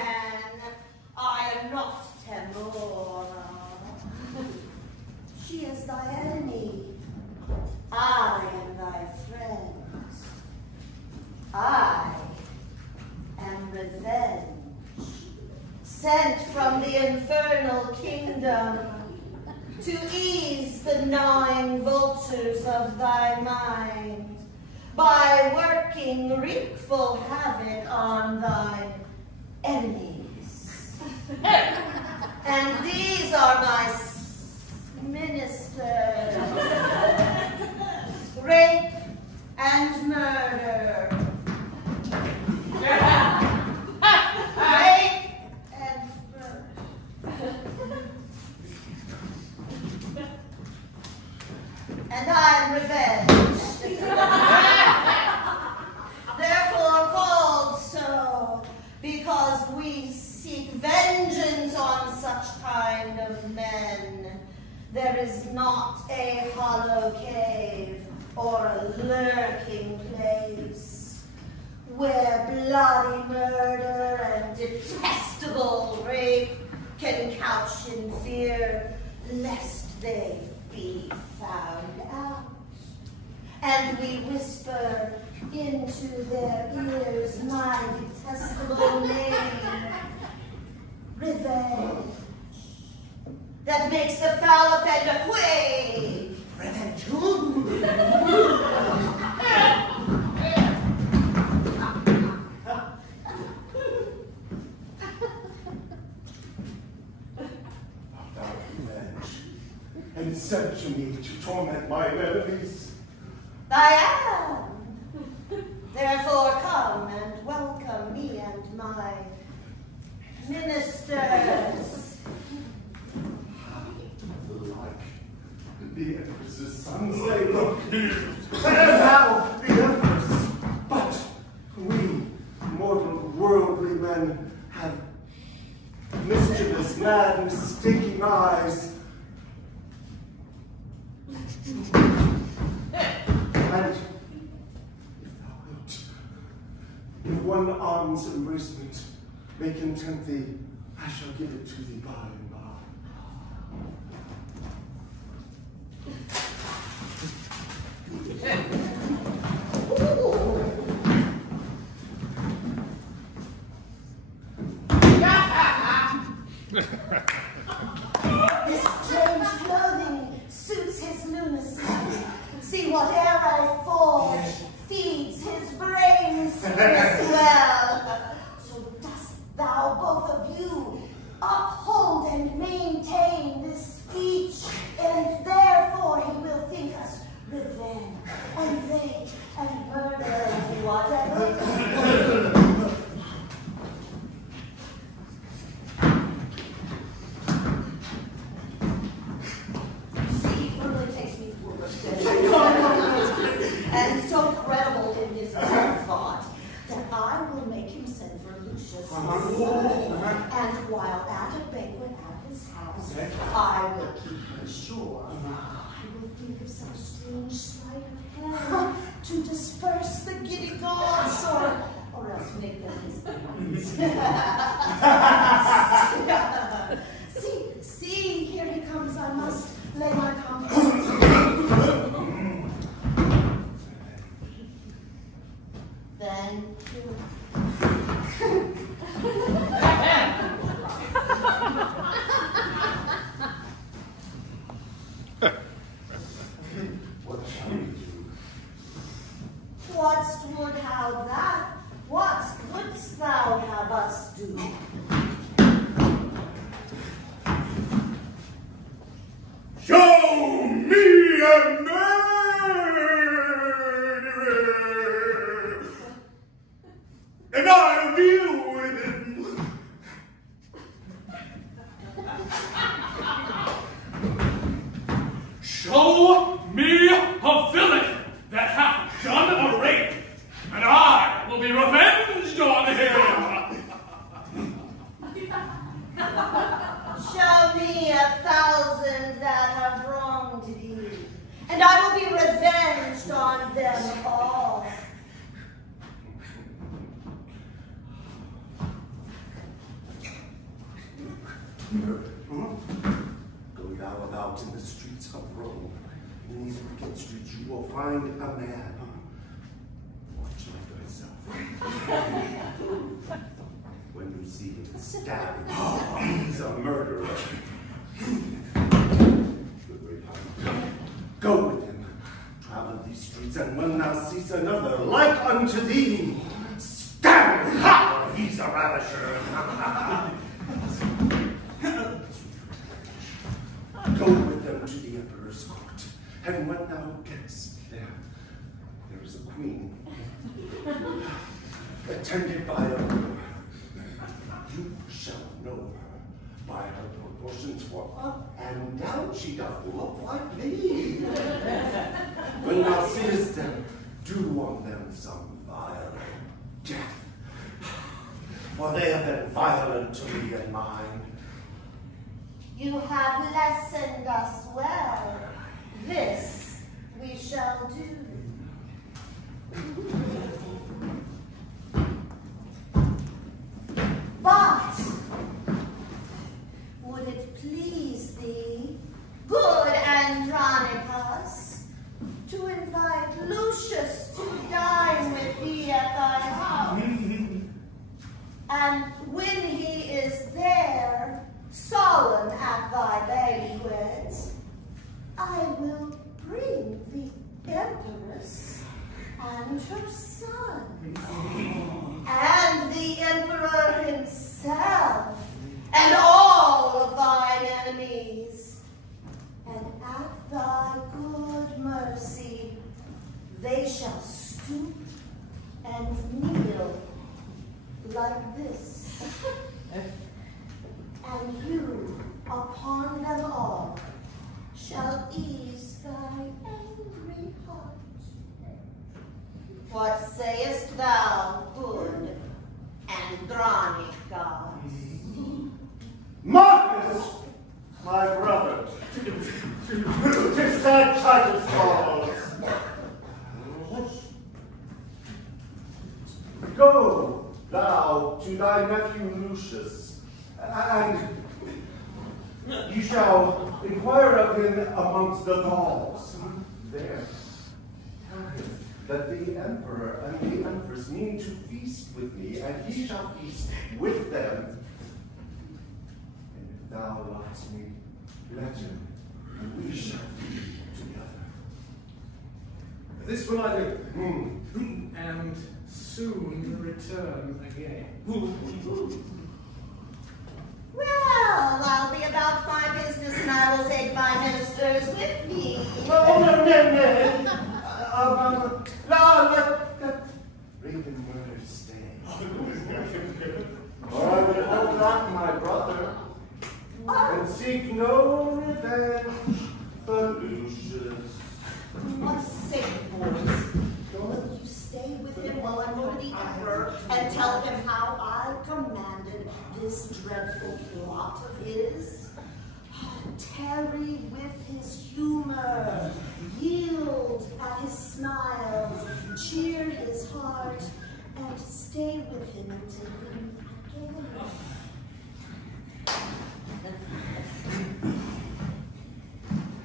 I am not Tamora. She is thy enemy. I am thy friend. I am revenge, sent from the infernal kingdom to ease the gnawing vultures of thy mind by working wreakful havoc on thy enemies. And these are my ministers. Rape and murder. Rape and murder. And I am revenge. Therefore called so, because we seek vengeance there is not a hollow cave or a lurking place where bloody murder and detestable rape can couch in fear lest they be found out. And we whisper into their ears my detestable name, revenge, that makes the foul offender quake. Revenge. And sent to me to torment my enemies. I am. Therefore come and welcome me and my ministers. Like the Empress's sons they look, and now the Empress. But we, mortal worldly men, have mischievous, mad, mistaking eyes. And if thou wilt, if one arm's embracement may content thee, I shall give it to thee by and by. This strange clothing suits his lunacy. See what air I forge feeds his brains as well. So dost thou, both of you, uphold and maintain this speech, and therefore he will think us revenge and rape and murder and whatever. And so credible in his own thought that I will make him send for Lucius, and while at a banquet at his house, I will keep him sure. I will think of some strange sleight of hand to disperse the giddy gods, or else make them his enemies. See, here he comes. I must lay my confidence. Thank you. What shall we do? What would have that? What wouldst thou have us do? Show me a murderer, and I'll deal with him. Show me a villain that hath done a rape, and I will be revenged on him. Show me 1,000 that have wronged thee, and I will be revenged on them all. Go thou about in the streets of Rome. In these wicked streets you will find a man. Watch like thyself. When you see him stabbing, he's a murderer. Go with him. Travel these streets, and when thou seest another like unto thee, stab him! Ha! He's a ravisher. Go with them to the emperor's court, and when thou gettest there, there is a queen, attended by a ruler. You shall know her by her proportions, for up and down she doth look like thee. When thou seest them, do on them some violent death, for they have been violent to me and mine. You have lessoned us well. This we shall do. But would it please thee, good Andronicus, to invite Lucius to dine with thee at thy house? And when he is there, solemn at thy banquet, I will bring the Empress and her son, and the Emperor himself, and all of thine enemies. And at thy good mercy, they shall stoop and kneel like this. And you, upon them all, shall ease thy angry heart. What sayest thou, good Andronicus? Marcus, my brother, 'tis that Titus calls. Go thou to thy nephew Lucius, and you shall inquire of him amongst the Gauls. There, tell him that the Emperor and the Empress mean to feast with me, and he shall feast with them. And if thou lost me, let him, and we shall be together. This will I do, and soon return again. Well, I'll be about my business, and I will take my ministers with me. Oh, no. Let Raven murder stay. Or I will hold back my brother, and seek no revenge for Lucius. What's sake, boys? Will you stay with him while I go to the Emperor and tell him how I commanded this dreadful plot of his? Tarry with his humor, yield at his smiles, cheer his heart, and stay with him until he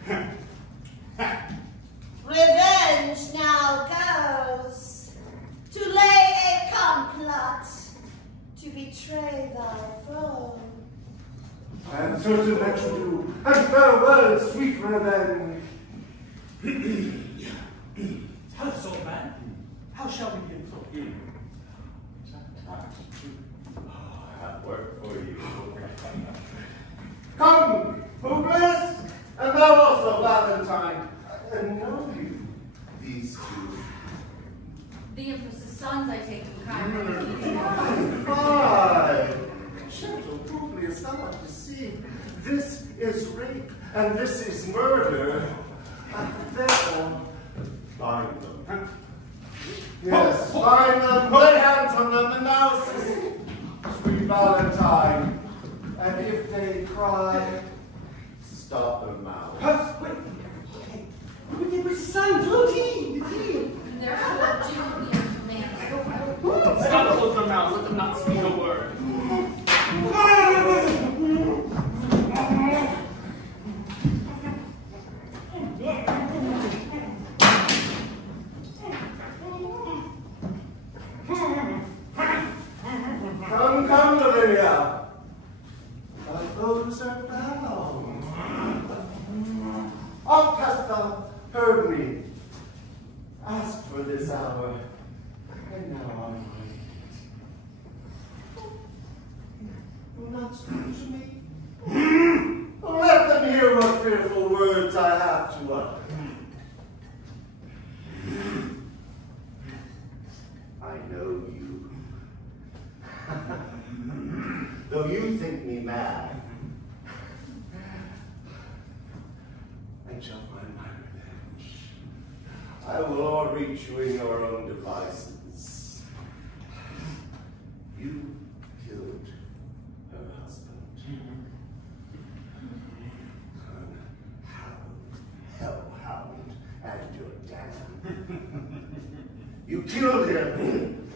again. Revenge now goes to lay a complot to betray thy foe. And certain that you do, and farewell, sweet revenge. Tell us, old man, how shall we be employed? I have work for you. Come, Publius, and thou also, Valentine. And know you, these two? The Empress's sons, I take them kindly. Fine. Gentle Publius, thou art deceived. This is rape, and this is murder. Therefore, bind them. Yes, bind them, lay hands on them, and now, sweet Valentine. And if they cry, stop their mouths. Wait. It was son, Lodi. Therefore, do your command. Stop close their mouths, let them not speak a word. Come, Lavinia. Thy foes are bound. Oft hast thou heard me ask for this hour, and now I'm waiting. Will not speak to me? Let them hear what fearful words I have to utter. I know you. Though you think me mad, I shall find my revenge. I will overreach you in your own devices. You killed her husband. killed him.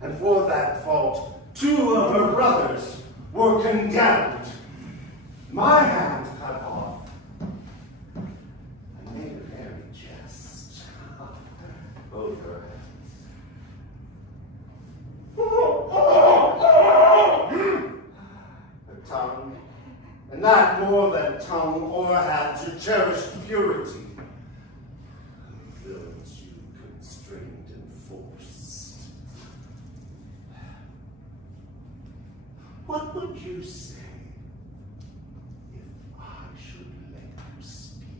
And for that fault, 2 of her brothers were condemned. My hand cut off. I made a very jest. Both her hands. The tongue, and that more than tongue or hand, to cherish purity. Villains you constrained and forced. What would you say if I should let you speak?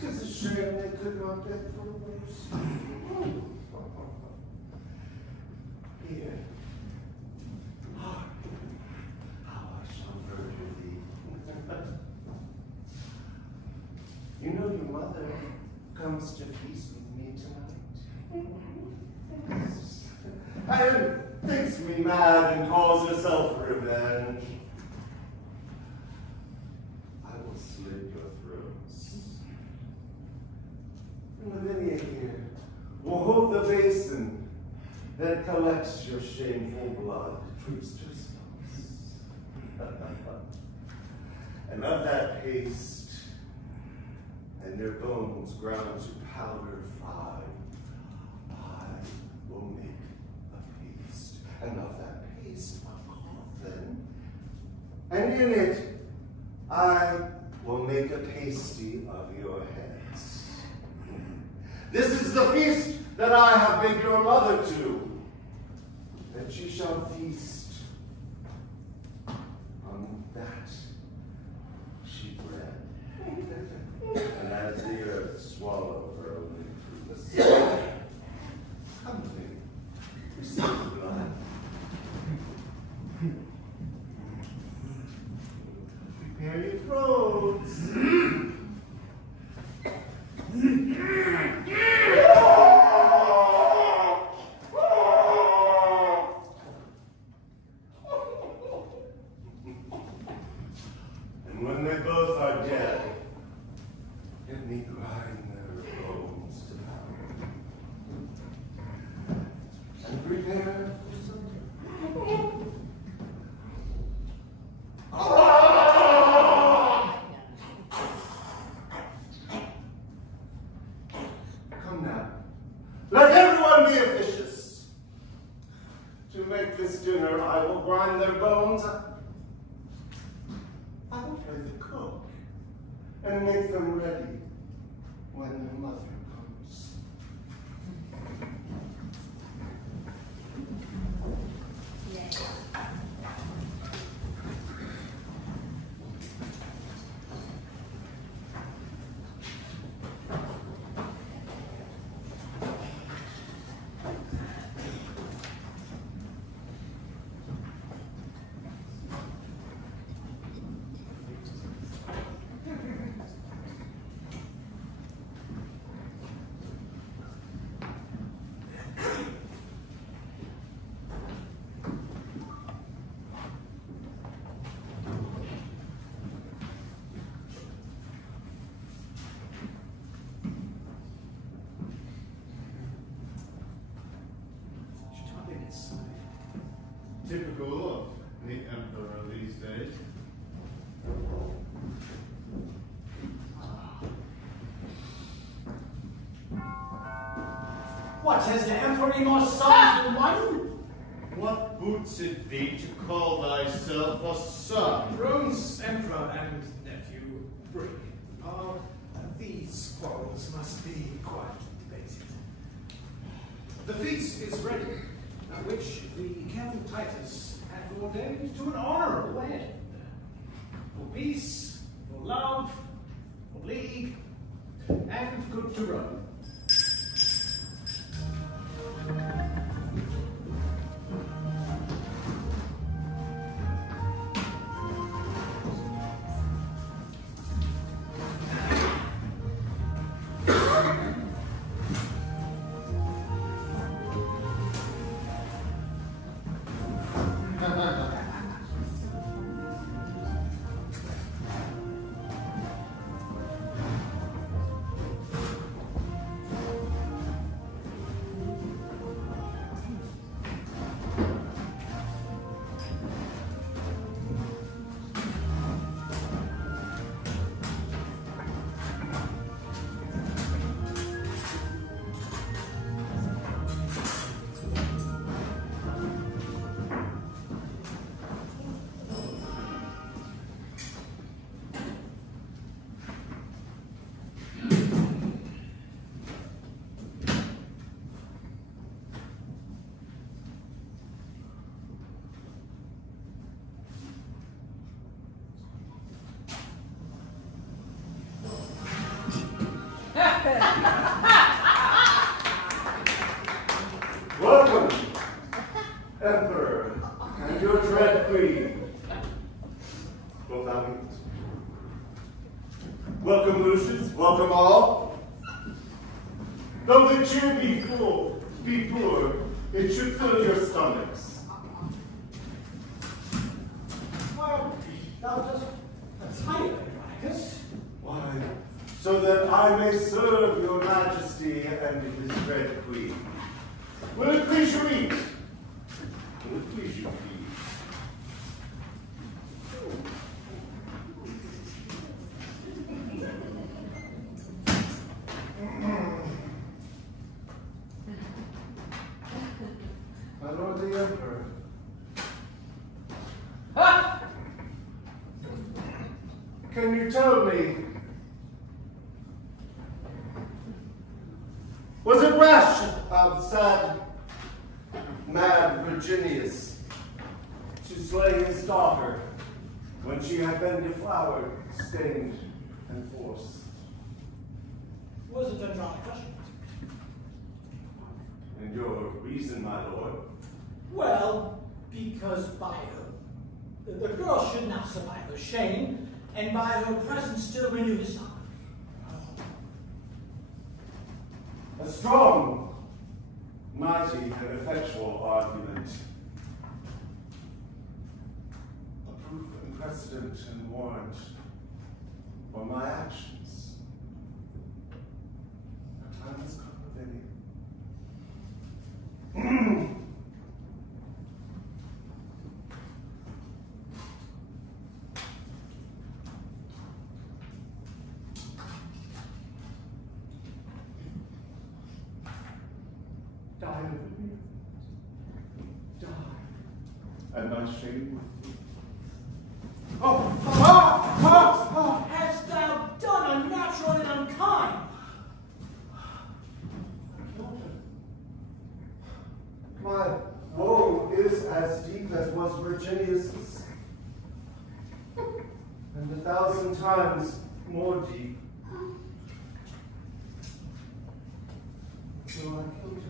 Tis a shame they could not beg for a worse. Here. Hark, how I shall murder thee. You know your mother comes to feast with me tonight. And thinks me mad and calls herself revenge. I will slit your throats. And Lavinia here will hold the basin that collects your shameful blood twixt her stumps. And of that paste, and their bones ground to powder fine, I will make a paste, and of that paste a coffin, and in it I will make a pasty of your heads. This is the feast that I have bid your mother to, that she shall feast on that she bred. And as the earth swallowed her only through the sea. Come to me, receive the blood. Prepare your throats. And when they both are dead, let me grind their bones to powder. And prepare for supper. Come now. Let everyone be officious. To make this dinner, I will grind their bones. I will play the cook and make them ready when their mother comes. Typical of the Emperor these days. What, has the Emperor any more sons than one? What boots it thee to call thyself a son? Rome's emperor and nephew bring. These quarrels must be quite debated. The feast is ready, which the careful Titus hath ordained to an honorable end. For peace, for love, for league, and good to Rome. Emperor, and your dread queen. Both valiant. Welcome, Lucius, welcome all. Though the cheer be full, be poor, it should fill your stomachs. Well, thou dost attire, Andronicus. Why, so that I may serve your majesty and his dread queen. Will it please you eat? Will it please you feed? My lord the Emperor. Ha! Can you tell me, was it rash of sad, mad Virginius to slay his daughter when she had been deflowered, stained, and forced? Was it Andronicus? And your reason, my lord? Well, because by her, the girl should not survive her shame, and by her presence still renew his honor. A strong, mighty, and effectual argument. A proof and precedent and warrant for my actions. The time has come, Vinny. Die with me. Die. And my shame with you. Hast thou done unnatural and unkind? My woe is as deep as was Virginius's, and 1,000 times more deep. So I killed her.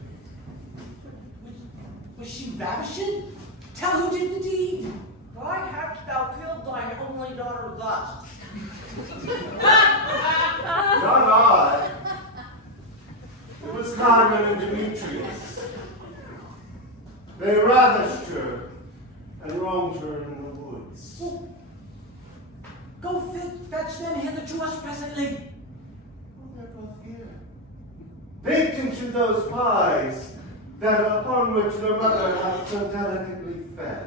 Was she ravishing? Tell who did the deed. Why hast thou killed thine only daughter thus? Not I. It was Carmen and Demetrius. They ravished her and wronged her in the woods. Well, go fetch them hither to us presently. Oh, they're both here. Baked into those pies that upon which their mother hath so delicately fed.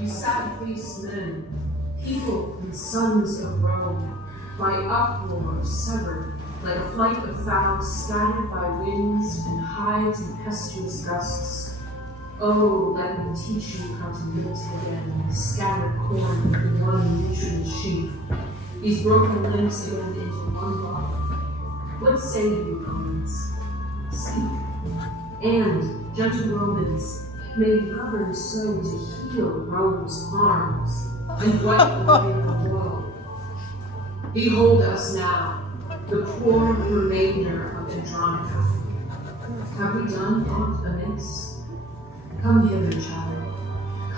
You sad-faced men, people and sons of Rome, by uproar severed, like a flight of fowls scattered by winds and high tempestuous gusts. Oh, let me teach you how to wilt again, scattered corn in one nutrient sheaf, these broken limbs again into one body. What say you, Romans? Speak. And, gentle Romans, may be governed so to heal Rome's harms and wipe away her woe. Behold us now, the poor remainder of Andronicus. Have we done aught amiss? Come hither, child.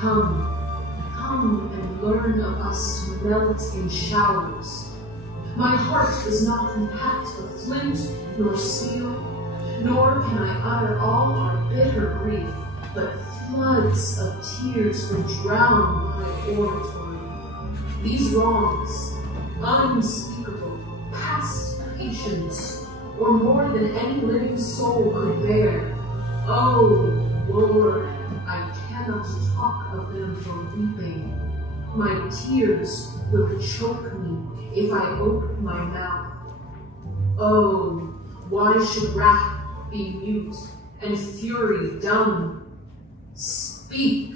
Come and learn of us to melt in showers, My heart is not compact of flint nor steel, nor can I utter all our bitter grief, but floods of tears will drown my oratory. These wrongs, unspeakable, past patience, or more than any living soul could bear. Oh, Lord, I cannot talk of them for weeping. My tears will choke me if I open my mouth. Oh, why should wrath be mute and fury dumb? Speak,